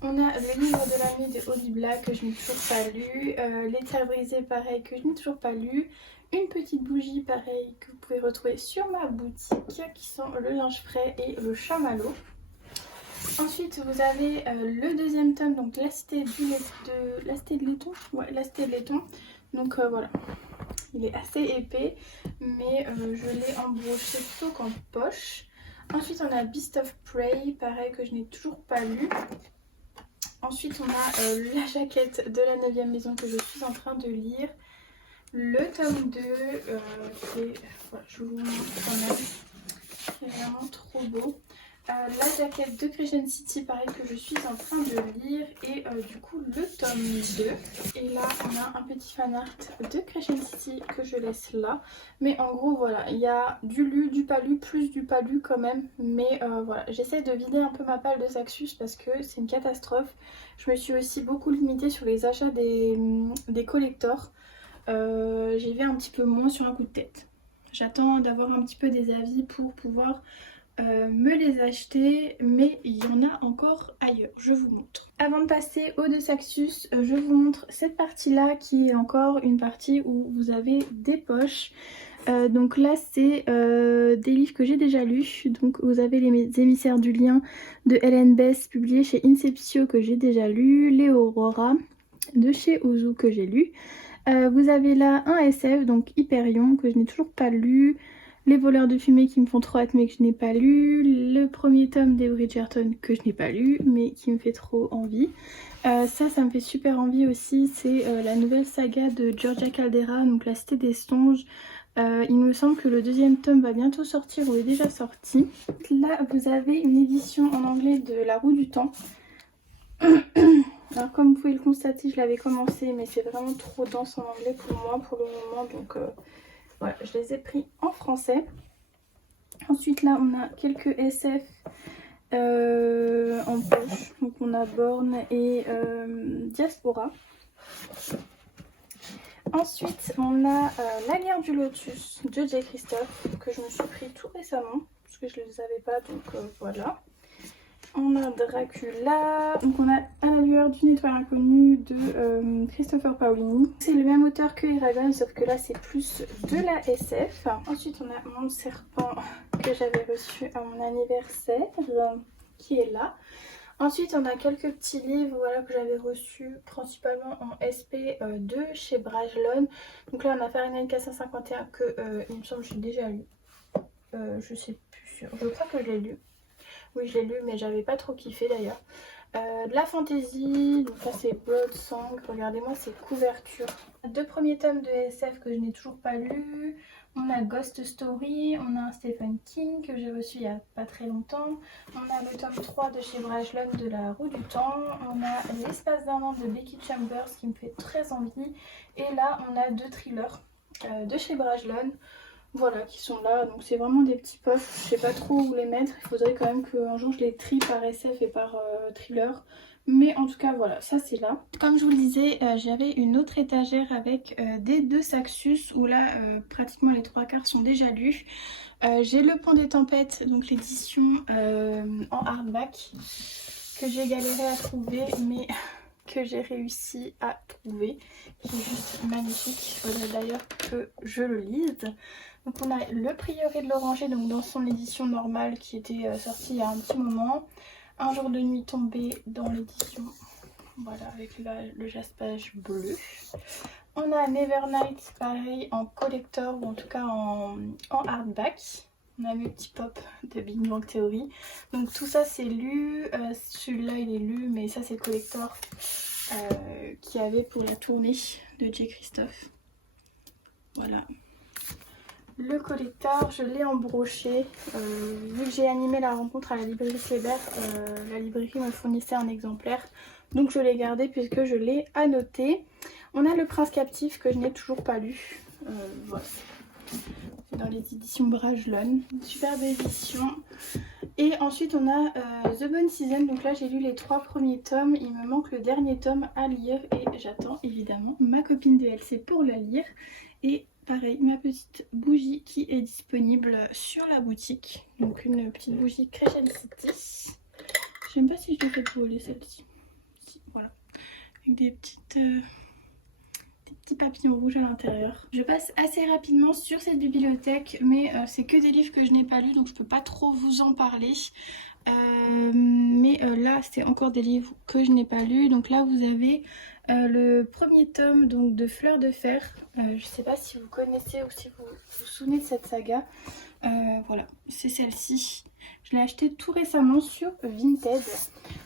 On a Le Livre de la nuit de Holly Black que je n'ai toujours pas lu. Les Terres brisées, pareil, que je n'ai toujours pas lu. Une petite bougie, pareil, que vous pouvez retrouver sur ma boutique, qui sont le linge frais et le chamallow. Ensuite, vous avez le deuxième tome, donc La Cité de laiton. Ouais, La Cité de laiton. Donc voilà, il est assez épais, mais je l'ai embroché plutôt qu'en poche. Ensuite, on a Beast of Prey, pareil, que je n'ai toujours pas lu. Ensuite, on a La Jaquette de la 9e maison que je suis en train de lire. Le tome 2, qui est, voilà, je vous le montre quand même, c'est vraiment trop beau. La jaquette de Crescent City, pareil, que je suis en train de lire, et du coup le tome 2. Et là on a un petit fan art de Crescent City que je laisse là. Mais en gros voilà, il y a du lu, du pas lu, plus du pas lu quand même. Mais voilà, j'essaie de vider un peu ma palle de Saxus parce que c'est une catastrophe. Je me suis aussi beaucoup limitée sur les achats des collectors. J'y vais un petit peu moins sur un coup de tête. J'attends d'avoir un petit peu des avis pour pouvoir me les acheter, mais il y en a encore ailleurs, je vous montre. Avant de passer au de Saxus, je vous montre cette partie là qui est encore une partie où vous avez des poches. Donc là c'est des livres que j'ai déjà lus. Donc vous avez les émissaires du lien de Ellen Bess publié chez Inceptio que j'ai déjà lu, les Aurora de chez Ozu que j'ai lu. Vous avez là un SF, donc Hyperion, que je n'ai toujours pas lu. Les voleurs de fumée qui me font trop hâte mais que je n'ai pas lu. Le premier tome des Bridgerton que je n'ai pas lu mais qui me fait trop envie. Ça me fait super envie aussi. C'est la nouvelle saga de Georgia Caldera, donc La Cité des Songes. Il me semble que le deuxième tome va bientôt sortir ou est déjà sorti. Là vous avez une édition en anglais de La Roue du Temps. Alors comme vous pouvez le constater, je l'avais commencé mais c'est vraiment trop dense en anglais pour moi pour le moment, donc voilà, je les ai pris en français. Ensuite là on a quelques SF en poche, donc on a Born et Diaspora. Ensuite on a La Guerre du Lotus de J. Christophe que je me suis pris tout récemment parce que je ne les avais pas, donc voilà. On a Dracula, donc on a À la lueur d'une étoile inconnue de Christopher Paolini. C'est le même auteur que Eragon, sauf que là c'est plus de la SF. Ensuite on a Mon Serpent que j'avais reçu à mon anniversaire, qui est là. Ensuite on a quelques petits livres voilà, que j'avais reçus principalement en SP de chez Brajlon. Donc là on a Fahrenheit 451 que il me semble que j'ai déjà lu. Je sais plus sûr, je crois que je l'ai lu. Oui, je l'ai lu, mais j'avais pas trop kiffé d'ailleurs. De la fantasy, donc là c'est Blood Song. Regardez-moi ces couvertures. Deux premiers tomes de SF que je n'ai toujours pas lu. On a Ghost Story, on a un Stephen King que j'ai reçu il y a pas très longtemps. On a le tome 3 de chez Brajlon de La Roue du Temps. On a L'espace d'un an de Becky Chambers qui me fait très envie. Et là on a deux thrillers de chez Brajlon. Voilà, qui sont là, donc c'est vraiment des petits poches, je sais pas trop où les mettre, il faudrait quand même qu'un jour je les trie par SF et par thriller, mais en tout cas voilà, ça c'est là. Comme je vous le disais, j'avais une autre étagère avec des deux Saxus, où là pratiquement les trois quarts sont déjà lus. J'ai Le Pont des Tempêtes, donc l'édition en hardback, que j'ai galéré à trouver, mais que j'ai réussi à trouver, qui est juste magnifique, il faudrait d'ailleurs que je le lise. Donc on a Le Prieuré de l'Oranger, donc dans son édition normale qui était sortie il y a un petit moment. Un jour de nuit tombé dans l'édition, voilà, avec le jaspage bleu. On a Nevernight, pareil, en collector, ou en tout cas en hardback. On a mes petits pop de Big Bang Theory. Donc tout ça c'est lu, celui-là il est lu, mais ça c'est le collector qu'il y avait pour la tournée de J. Christophe. Voilà. Le collector, je l'ai embroché. Vu que j'ai animé la rencontre à la librairie Kléber, la librairie me fournissait un exemplaire. Donc je l'ai gardé puisque je l'ai annoté. On a Le Prince Captif que je n'ai toujours pas lu. Voilà. C'est dans les éditions Brajlon. Superbe édition. Et ensuite on a The Bonne Season. Donc là j'ai lu les 3 premiers tomes. Il me manque le dernier tome à lire. Et j'attends évidemment ma copine DLC pour la lire. Et pareil, ma petite bougie qui est disponible sur la boutique. Donc une petite bougie Crescent City. Je sais même pas si je l'ai fait voler celle-ci. Si, voilà. Avec des petits papillons rouges à l'intérieur. Je passe assez rapidement sur cette bibliothèque, mais c'est que des livres que je n'ai pas lus, donc je peux pas trop vous en parler. Mais là c'est encore des livres que je n'ai pas lus. Donc là vous avez le premier tome donc, de Fleur de Fer. Je sais pas si vous connaissez ou si vous vous souvenez de cette saga. Voilà, c'est celle-ci. Je l'ai acheté tout récemment sur Vinted.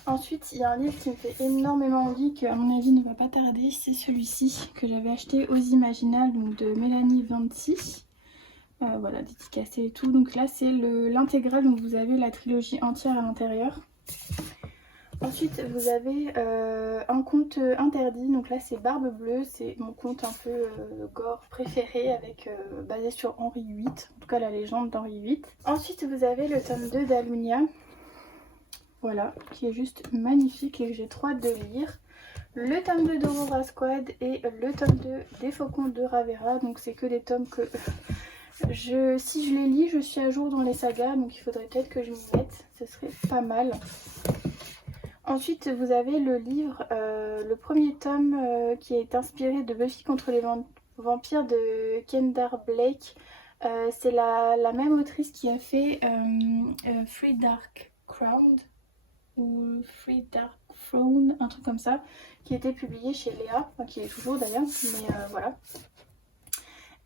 Ensuite, il y a un livre qui me fait énormément envie, qui à mon avis ne va pas tarder. C'est celui-ci que j'avais acheté aux Imaginales, donc de Mélanie Vanti. Voilà, dédicacé et tout. Donc là c'est l'intégrale, donc vous avez la trilogie entière à l'intérieur. Ensuite vous avez un conte interdit, donc là c'est Barbe Bleue, c'est mon conte un peu gore préféré avec basé sur Henri VIII, en tout cas la légende d'Henri VIII. Ensuite vous avez le tome 2 d'Alunia, voilà, qui est juste magnifique et que j'ai trop hâte de lire. Le tome 2 d'Aurora Squad et le tome 2 des Faucons de Ravera, donc c'est que des tomes que si je les lis je suis à jour dans les sagas, donc il faudrait peut-être que je m'y mette, ce serait pas mal. Ensuite vous avez le livre, le premier tome qui est inspiré de Buffy contre les vampires de Kendare Blake. C'est la même autrice qui a fait Free Dark Crown ou Free Dark Throne, un truc comme ça, qui a été publié chez Léa, enfin, qui est toujours d'ailleurs, mais voilà.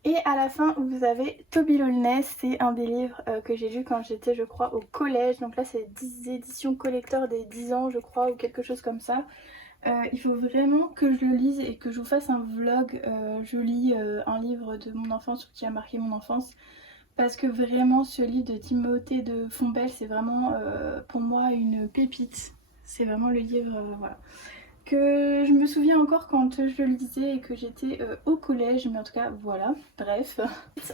Et à la fin vous avez Toby Lowness, c'est un des livres que j'ai lu quand j'étais je crois au collège, donc là c'est 10 éditions collector des 10 ans je crois ou quelque chose comme ça. Il faut vraiment que je le lise et que je vous fasse un vlog, je lis un livre de mon enfance ou qui a marqué mon enfance. Parce que vraiment ce livre de Timothée de Fontbelle c'est vraiment pour moi une pépite. C'est vraiment le livre voilà, que je me souviens encore quand je le lisais et que j'étais au collège, mais en tout cas voilà, bref.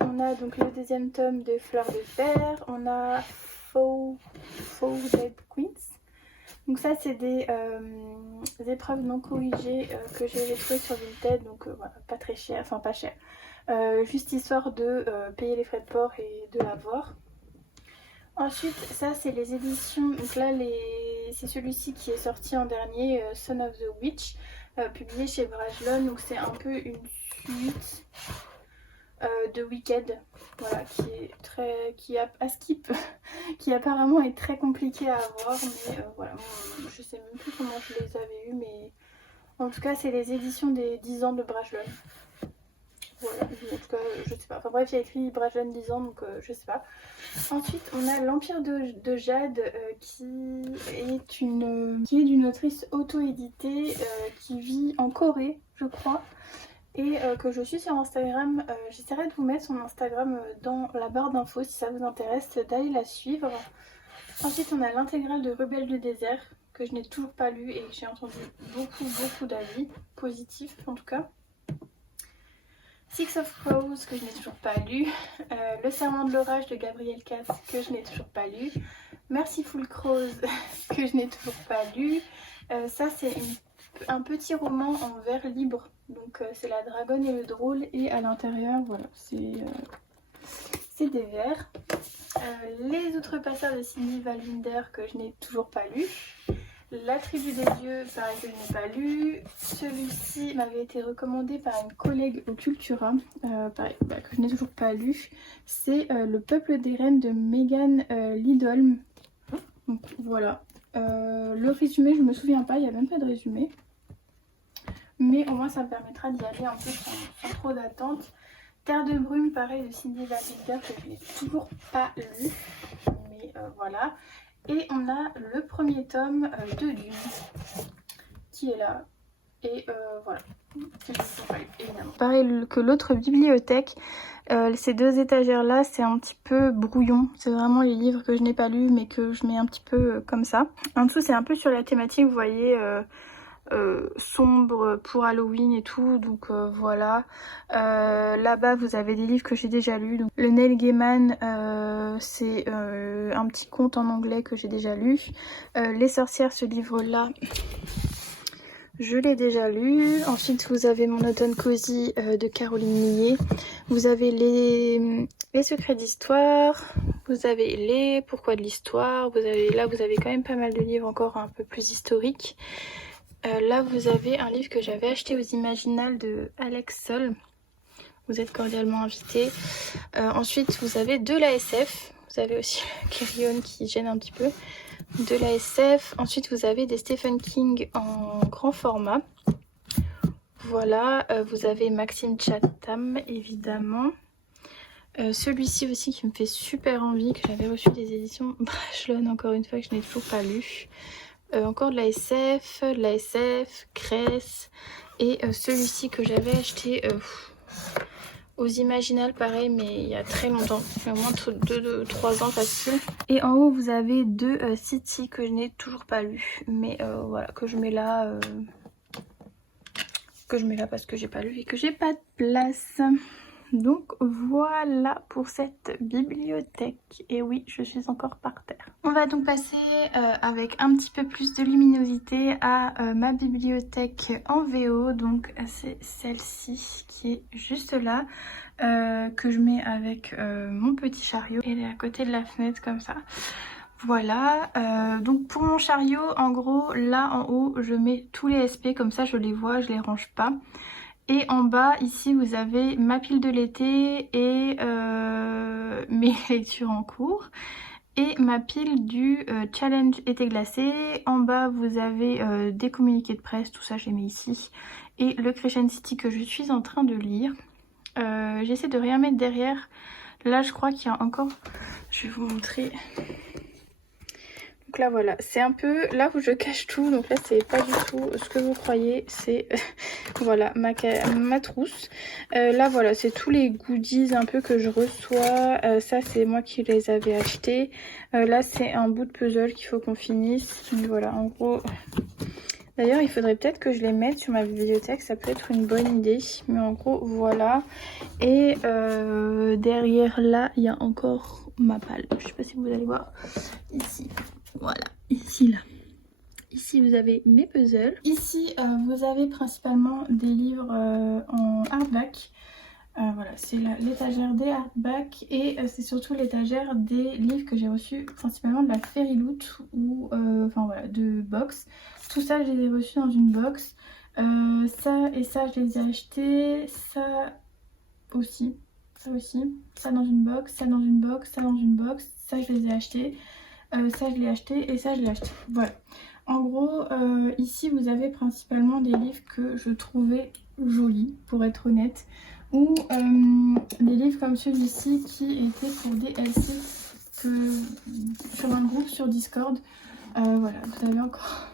On a donc le deuxième tome de Fleur de Fer, on a Four Dead Queens. Donc ça c'est des épreuves non corrigées que j'ai trouvées sur Vinted, donc voilà, pas très cher, enfin pas cher. Juste histoire de payer les frais de port et de l'avoir. Ensuite ça c'est les éditions, donc là c'est celui-ci qui est sorti en dernier, Son of the Witch, publié chez Brajlon, donc c'est un peu une suite de Wicked, voilà, qui apparemment est très compliqué à avoir, mais voilà, je sais même plus comment je les avais eu, mais en tout cas c'est les éditions des 10 ans de Brajlon. Voilà, en tout cas je sais pas, enfin bref il y a écrit Brajlon 10 ans, donc je sais pas. Ensuite on a l'Empire de Jade qui est d'une autrice auto-éditée qui vit en Corée je crois, et que je suis sur Instagram. J'essaierai de vous mettre son Instagram dans la barre d'infos si ça vous intéresse d'aller la suivre. Ensuite on a l'intégrale de Rebelles du désert que je n'ai toujours pas lu et j'ai entendu beaucoup d'avis positifs en tout cas. Six of Crows que je n'ai toujours pas lu, Le serment de l'orage de Gabriel Cass que je n'ai toujours pas lu, Merciful Crows que je n'ai toujours pas lu. Ça c'est un petit roman en vers libre, donc c'est la dragonne et le drôle, et à l'intérieur voilà c'est des vers. Les Outrepasseurs de Cindy Valvinder que je n'ai toujours pas lu. La tribu des dieux, pareil que je n'ai pas lu. Celui-ci m'avait été recommandé par une collègue au Cultura, pareil, que je n'ai toujours pas lu. C'est Le peuple des reines de Megan Lidholm. Donc voilà. Le résumé, je me souviens pas, il n'y a même pas de résumé. Mais au moins ça me permettra d'y aller un peu sans trop d'attente. Terre de brume, pareil de Cindy Valvinder que je n'ai toujours pas lu. Mais voilà. Et on a le premier tome de Dune qui est là. Et voilà. Évidemment. Pareil que l'autre bibliothèque, ces deux étagères là c'est un petit peu brouillon. C'est vraiment les livres que je n'ai pas lus mais que je mets un petit peu comme ça. En dessous c'est un peu sur la thématique, vous voyez, sombre pour Halloween et tout, donc voilà. Là-bas vous avez des livres que j'ai déjà lus, donc le Neil Gaiman, c'est un petit conte en anglais que j'ai déjà lu. Les sorcières, ce livre là je l'ai déjà lu. Ensuite vous avez Mon automne cosy de Caroline Millet. Vous avez les secrets d'histoire, vous avez les pourquoi de l'histoire, vous avez quand même pas mal de livres encore un peu plus historiques. Là vous avez un livre que j'avais acheté aux Imaginales de Alex Sol. Vous êtes cordialement invités. Ensuite vous avez de la SF. Vous avez aussi Carrion qui gêne un petit peu. De la SF. Ensuite vous avez des Stephen King en grand format. Voilà. Vous avez Maxime Chatham évidemment. Celui-ci aussi qui me fait super envie, que j'avais reçu des éditions Brajlon encore une fois, que je n'ai toujours pas lu. Encore de la SF, Cress, et celui-ci que j'avais acheté aux Imaginales, pareil, mais il y a très longtemps, il y a au moins 2-3 ans facile. Et en haut, vous avez deux City que je n'ai toujours pas lu, mais voilà, que je mets là parce que j'ai pas lu et que j'ai pas de place. Donc voilà pour cette bibliothèque. Et oui, je suis encore par terre. On va donc passer avec un petit peu plus de luminosité à ma bibliothèque en VO. Donc c'est celle-ci qui est juste là, que je mets avec mon petit chariot. Elle est à côté de la fenêtre comme ça. Voilà, donc pour mon chariot, en gros, là en haut, je mets tous les SP, comme ça je les vois, je les range pas. Et en bas, ici, vous avez ma pile de l'été et mes lectures en cours. Et ma pile du challenge été glacé. En bas, vous avez des communiqués de presse, tout ça, j'ai mis ici. Et le Crescent City que je suis en train de lire. J'essaie de rien mettre derrière. Là, je crois qu'il y a encore... Je vais vous montrer... Donc là voilà, c'est un peu là où je cache tout, donc là c'est pas du tout ce que vous croyez, c'est voilà ma trousse. Là voilà, c'est tous les goodies un peu que je reçois, ça c'est moi qui les avais achetés. Là c'est un bout de puzzle qu'il faut qu'on finisse, donc voilà en gros. D'ailleurs il faudrait peut-être que je les mette sur ma bibliothèque, ça peut être une bonne idée, mais en gros voilà. Et derrière là il y a encore ma palle, je sais pas si vous allez voir ici. Voilà, ici là. Ici vous avez mes puzzles. Ici vous avez principalement des livres en hardback. Voilà, c'est l'étagère des hardback et c'est surtout l'étagère des livres que j'ai reçus principalement de la Fairyloot ou enfin voilà, de box. Tout ça je les ai reçus dans une box. Ça et ça je les ai achetés. Ça aussi. Ça aussi. Ça dans une box, ça dans une box, ça dans une box. Ça je les ai achetés. Ça je l'ai acheté et ça je l'ai acheté. Voilà. En gros, ici vous avez principalement des livres que je trouvais jolis, pour être honnête. Ou des livres comme celui-ci qui étaient pour des LC sur un groupe sur Discord. Voilà, vous avez encore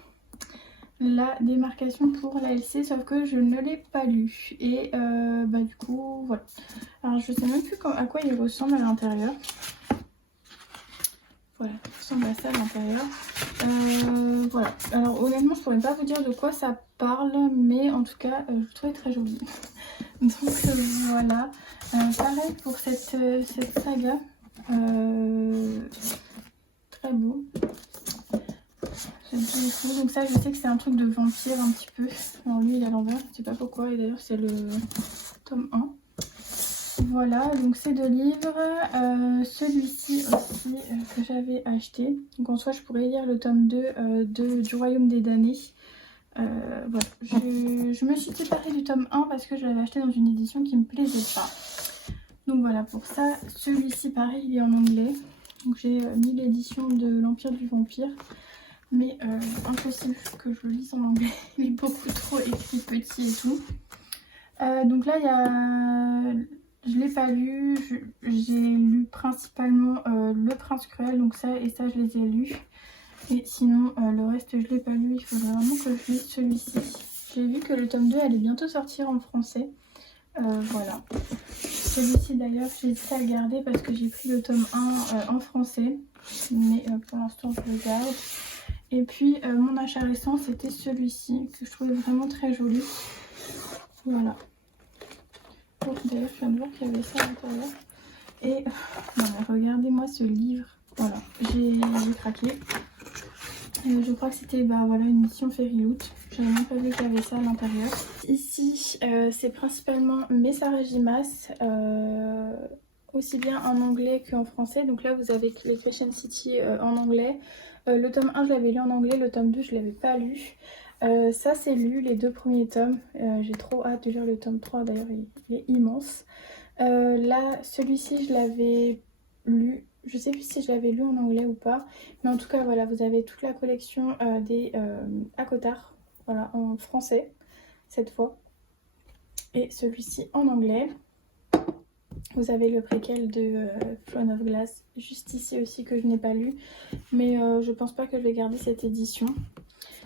la démarcation pour la LC, sauf que je ne l'ai pas lu. Et bah du coup, voilà. Alors je sais même plus à quoi il ressemble à l'intérieur. Voilà, ça ressemble à ça à l'intérieur. Voilà, alors honnêtement je pourrais pas vous dire de quoi ça parle, mais en tout cas je le trouvais très joli. Donc voilà, pareil pour cette saga, très beau. J'aime beaucoup. Donc ça je sais que c'est un truc de vampire un petit peu. Alors lui il est à l'envers, je sais pas pourquoi, et d'ailleurs c'est le tome 1. Voilà, donc ces deux livres, celui-ci aussi que j'avais acheté. Donc en soi je pourrais lire le tome 2 du Royaume des damnés. Voilà, je me suis séparée du tome 1 parce que je l'avais acheté dans une édition qui me plaisait pas. Donc voilà pour ça, celui-ci pareil il est en anglais. Donc j'ai mis l'édition de l'Empire du Vampire. Mais impossible que je le lise en anglais, il est beaucoup trop écrit petit et tout. Donc là il y a... Je l'ai pas lu, j'ai lu principalement Le Prince Cruel, donc ça et ça je les ai lus. Et sinon le reste je l'ai pas lu, il faudrait vraiment que je lise celui-ci. J'ai vu que le tome 2 allait bientôt sortir en français. Voilà. Celui-ci d'ailleurs j'ai essayé à le garder parce que j'ai pris le tome 1 en français. Mais pour l'instant je le garde. Et puis mon achat récent c'était celui-ci que je trouvais vraiment très joli. Voilà. Oh, d'ailleurs je viens de voir qu'il y avait ça à l'intérieur. Et non, regardez-moi ce livre. Voilà, j'ai craqué. Je crois que c'était voilà, une mission Fairyloot. J'avais même pas vu qu'il y avait ça à l'intérieur. Ici c'est principalement mes Sarajimas. Aussi bien en anglais qu'en français. Donc là vous avez les Crescent City en anglais. Le tome 1 je l'avais lu en anglais, le tome 2 je l'avais pas lu. Ça c'est lu, les deux premiers tomes. J'ai trop hâte de lire le tome 3, d'ailleurs il est immense. Là celui-ci je l'avais lu, je sais plus si je l'avais lu en anglais ou pas. Mais en tout cas voilà, vous avez toute la collection des ACOTAR, voilà, en français cette fois. Et celui-ci en anglais. Vous avez le préquel de Throne of Glass juste ici aussi que je n'ai pas lu. Mais je pense pas que je vais garder cette édition.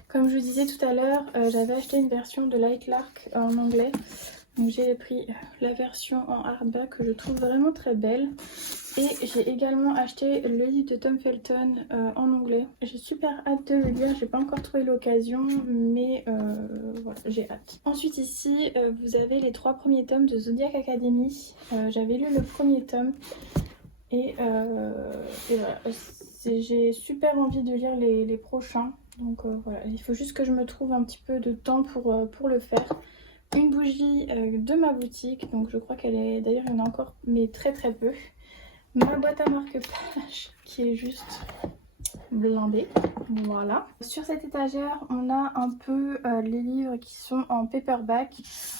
Comme je vous disais tout à l'heure, j'avais acheté une version de Light Lark en anglais. Donc j'ai pris la version en hardback que je trouve vraiment très belle. Et j'ai également acheté le livre de Tom Felton en anglais. J'ai super hâte de le lire, j'ai pas encore trouvé l'occasion, mais voilà, j'ai hâte. Ensuite ici, vous avez les 3 premiers tomes de Zodiac Academy. J'avais lu le premier tome et voilà, j'ai super envie de lire les prochains. Donc voilà, il faut juste que je me trouve un petit peu de temps pour le faire. Une bougie de ma boutique, donc je crois qu'elle est... D'ailleurs il y en a encore, mais très très peu. Ma boîte à marque-page qui est juste blindée, voilà. Sur cette étagère, on a un peu les livres qui sont en paperback,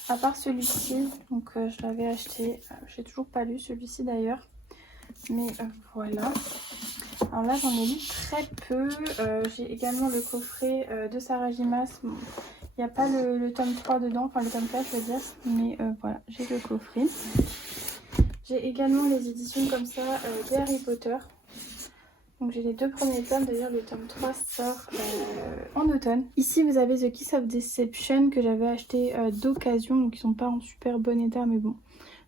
à part celui-ci, donc je l'avais acheté, j'ai toujours pas lu celui-ci d'ailleurs, mais voilà. Alors là j'en ai lu très peu, j'ai également le coffret de Sarah J. Maas. Bon, il n'y a pas le tome 3 dedans, enfin le tome 4 je veux dire, mais voilà, j'ai le coffret. J'ai également les éditions comme ça de Harry Potter. Donc j'ai les 2 premiers tomes, d'ailleurs le tome 3 sort en automne. Ici vous avez The Kiss of Deception que j'avais acheté d'occasion, donc ils sont pas en super bon état mais bon.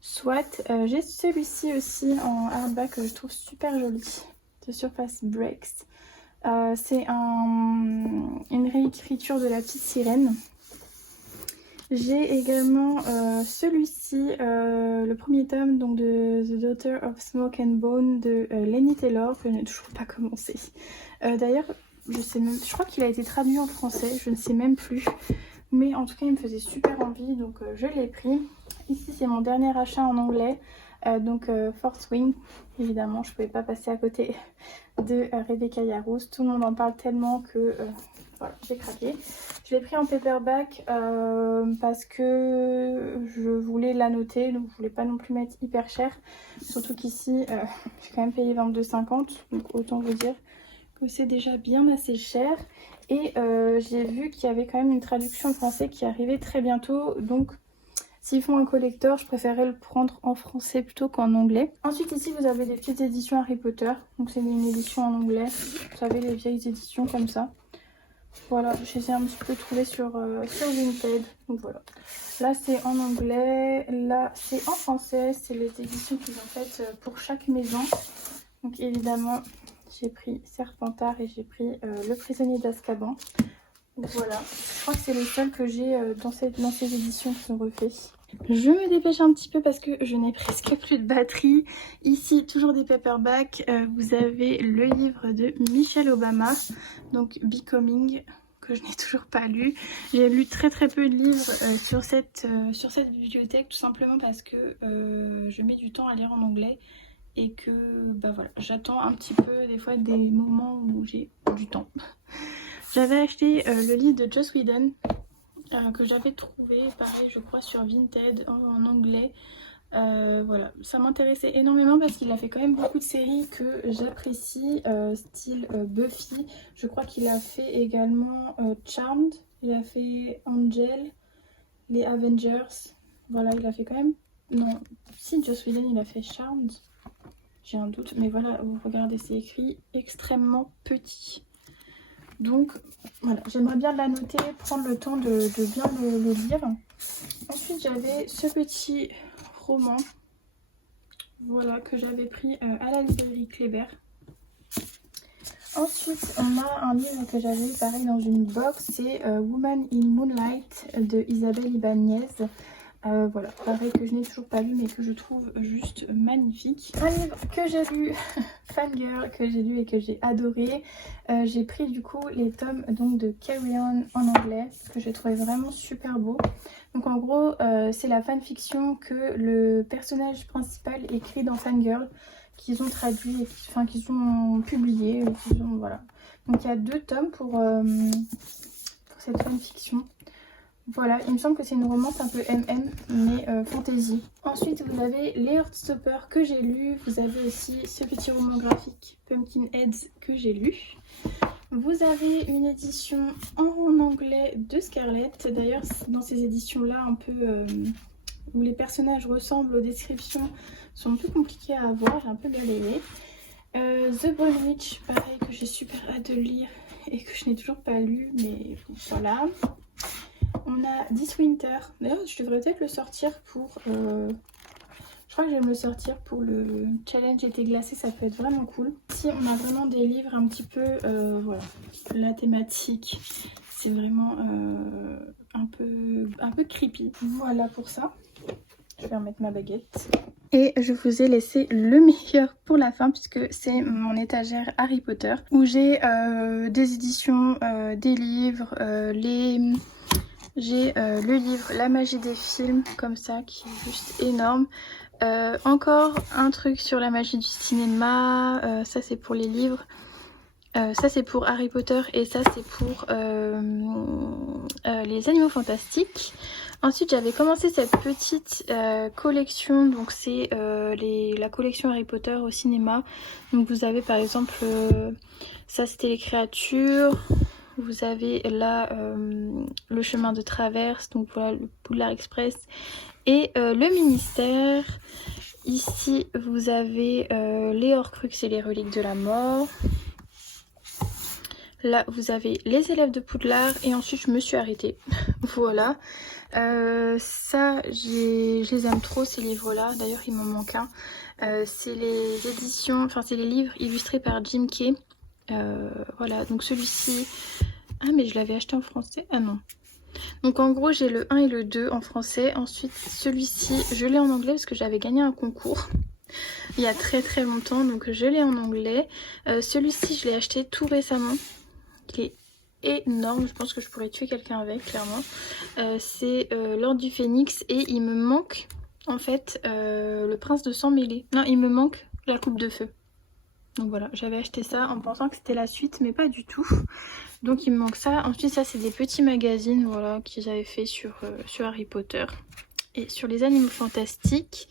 Soit, j'ai celui-ci aussi en hardback que je trouve super joli, de Surface Breaks. C'est une réécriture de La Petite Sirène. J'ai également celui-ci, le premier tome donc de The Daughter of Smoke and Bone de Laini Taylor, que je n'ai toujours pas commencé. D'ailleurs, je crois qu'il a été traduit en français, je ne sais même plus. Mais en tout cas, il me faisait super envie, donc je l'ai pris. Ici, c'est mon dernier achat en anglais, donc Fourth Wing. Évidemment, je ne pouvais pas passer à côté de Rebecca Yarros. Tout le monde en parle tellement que... voilà, j'ai craqué. Je l'ai pris en paperback parce que je voulais l'annoter, donc je voulais pas non plus mettre hyper cher. Surtout qu'ici, j'ai quand même payé 22,50, donc autant vous dire que c'est déjà bien assez cher. Et j'ai vu qu'il y avait quand même une traduction en français qui arrivait très bientôt, donc s'ils font un collector, je préférerais le prendre en français plutôt qu'en anglais. Ensuite ici vous avez des petites éditions Harry Potter, donc c'est une édition en anglais, vous savez les vieilles éditions comme ça. Voilà, je les ai un petit peu trouvées sur Vinted, donc voilà. Là c'est en anglais, là c'est en français, c'est les éditions qu'ils ont faites pour chaque maison. Donc évidemment j'ai pris Serpentard et j'ai pris Le Prisonnier d'Azkaban. Donc voilà, je crois que c'est les seuls que j'ai dans ces éditions qui sont refaits. Je me dépêche un petit peu parce que je n'ai presque plus de batterie. Ici, toujours des paperbacks. Vous avez le livre de Michelle Obama, donc Becoming, que je n'ai toujours pas lu. J'ai lu très peu de livres sur cette bibliothèque, tout simplement parce que je mets du temps à lire en anglais. Et que bah voilà, j'attends un petit peu des fois des moments où j'ai du temps. J'avais acheté le livre de Joss Whedon que j'avais trouvé, pareil je crois sur Vinted en anglais. Voilà, ça m'intéressait énormément parce qu'il a fait quand même beaucoup de séries que j'apprécie, style Buffy. Je crois qu'il a fait également Charmed, il a fait Angel, les Avengers. Voilà, il a fait quand même... Non, si Joss Whedon il a fait Charmed. J'ai un doute, mais voilà, vous regardez, c'est écrit extrêmement petit. Donc voilà, j'aimerais bien la noter, prendre le temps de bien le lire. Ensuite, j'avais ce petit roman, voilà, que j'avais pris à la librairie Kléber. Ensuite, on a un livre que j'avais pareil dans une box, c'est Woman in Moonlight de Isabelle Ibanez. Voilà, pareil que je n'ai toujours pas lu mais que je trouve juste magnifique. Un livre que j'ai lu, Fangirl, que j'ai lu et que j'ai adoré. J'ai pris du coup les tomes donc, de Carry On en anglais, que j'ai trouvé vraiment super beau. Donc en gros, c'est la fanfiction que le personnage principal écrit dans Fangirl, qu'ils ont traduit, et qu'ils ont publié, voilà. Donc il y a 2 tomes pour cette fanfiction. Voilà, il me semble que c'est une romance un peu MM, mais fantasy. Ensuite, vous avez les Heartstopper que j'ai lu. Vous avez aussi ce petit roman graphique Pumpkin Heads que j'ai lu. Vous avez une édition en anglais de Scarlett. D'ailleurs, dans ces éditions-là, un peu où les personnages ressemblent aux descriptions, sont un peu compliquées à avoir. J'ai un peu galéré. The Bone Witch, pareil, que j'ai super hâte de lire et que je n'ai toujours pas lu, mais voilà. on a This Winter. D'ailleurs je devrais peut-être le sortir pour... Je crois que je vais me le sortir pour le challenge été glacé, ça peut être vraiment cool. Ici on a vraiment des livres un petit peu, voilà, la thématique, c'est vraiment un peu creepy. Voilà pour ça. Je vais remettre ma baguette. Et je vous ai laissé le meilleur pour la fin puisque c'est mon étagère Harry Potter où j'ai des éditions, des livres, j'ai le livre La magie des films comme ça qui est juste énorme. Encore un truc sur la magie du cinéma, ça c'est pour les livres. Ça c'est pour Harry Potter et ça c'est pour les animaux fantastiques. Ensuite j'avais commencé cette petite collection, donc c'est la collection Harry Potter au cinéma. Donc vous avez par exemple, ça c'était les créatures, vous avez là le chemin de traverse, donc voilà le Poudlard Express et le ministère. Ici vous avez les Horcruxes et les reliques de la mort. Là vous avez les élèves de Poudlard et ensuite je me suis arrêtée. Voilà. Ça je les aime trop ces livres là, d'ailleurs il m'en manque un. C'est les éditions, enfin c'est les livres illustrés par Jim Kay. Voilà, donc celui-ci... Ah mais je l'avais acheté en français, ah non. Donc en gros j'ai le 1 et le 2 en français. Ensuite celui-ci je l'ai en anglais parce que j'avais gagné un concours il y a très longtemps, donc je l'ai en anglais. Celui-ci je l'ai acheté tout récemment. Il est énorme, je pense que je pourrais tuer quelqu'un avec clairement. C'est l'Ordre du Phénix et il me manque en fait le Prince de sang mêlé. Non, il me manque la Coupe de Feu. Donc voilà, j'avais acheté ça en pensant que c'était la suite mais pas du tout. Donc il me manque ça. Ensuite ça c'est des petits magazines voilà qu'ils avaient fait sur Harry Potter et sur les animaux fantastiques.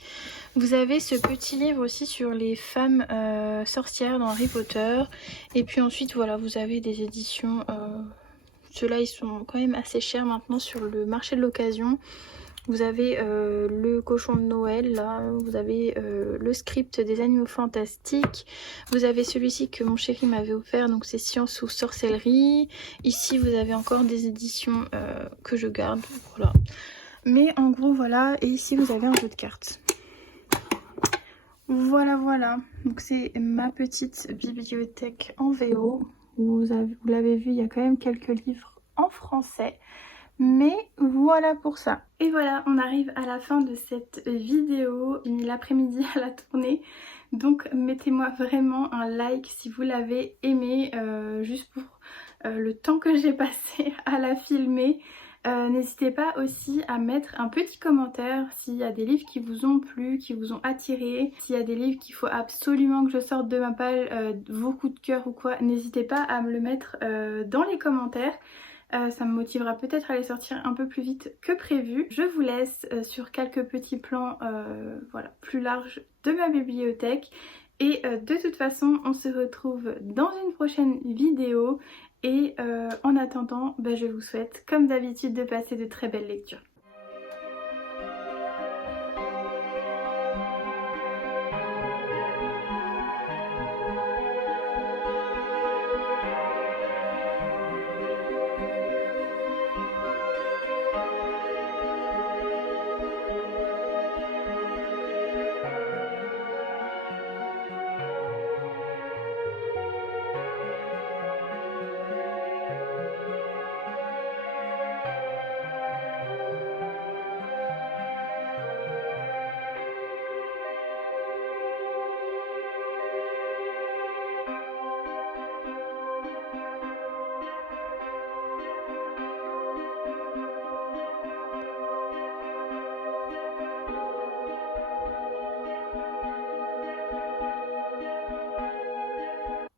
Vous avez ce petit livre aussi sur les femmes sorcières dans Harry Potter. Et puis ensuite voilà vous avez des éditions, ceux-là ils sont quand même assez chers maintenant sur le marché de l'occasion. Vous avez le cochon de Noël là, vous avez le script des animaux fantastiques, vous avez celui-ci que mon chéri m'avait offert, donc c'est science ou sorcellerie. Ici vous avez encore des éditions que je garde, voilà. Mais en gros voilà, et ici vous avez un jeu de cartes. Voilà, donc c'est ma petite bibliothèque en VO. Vous l'avez vu, il y a quand même quelques livres en français. Mais voilà pour ça. Et voilà, on arrive à la fin de cette vidéo. J'ai mis l'après-midi à la tournée. Donc mettez-moi vraiment un like si vous l'avez aimé, juste pour le temps que j'ai passé à la filmer. N'hésitez pas aussi à mettre un petit commentaire s'il y a des livres qui vous ont plu, qui vous ont attiré, s'il y a des livres qu'il faut absolument que je sorte de ma palle, vos coups de cœur ou quoi, n'hésitez pas à me le mettre dans les commentaires. Ça me motivera peut-être à les sortir un peu plus vite que prévu. Je vous laisse sur quelques petits plans voilà, plus larges de ma bibliothèque. Et de toute façon, on se retrouve dans une prochaine vidéo. Et en attendant, je vous souhaite comme d'habitude de passer de très belles lectures.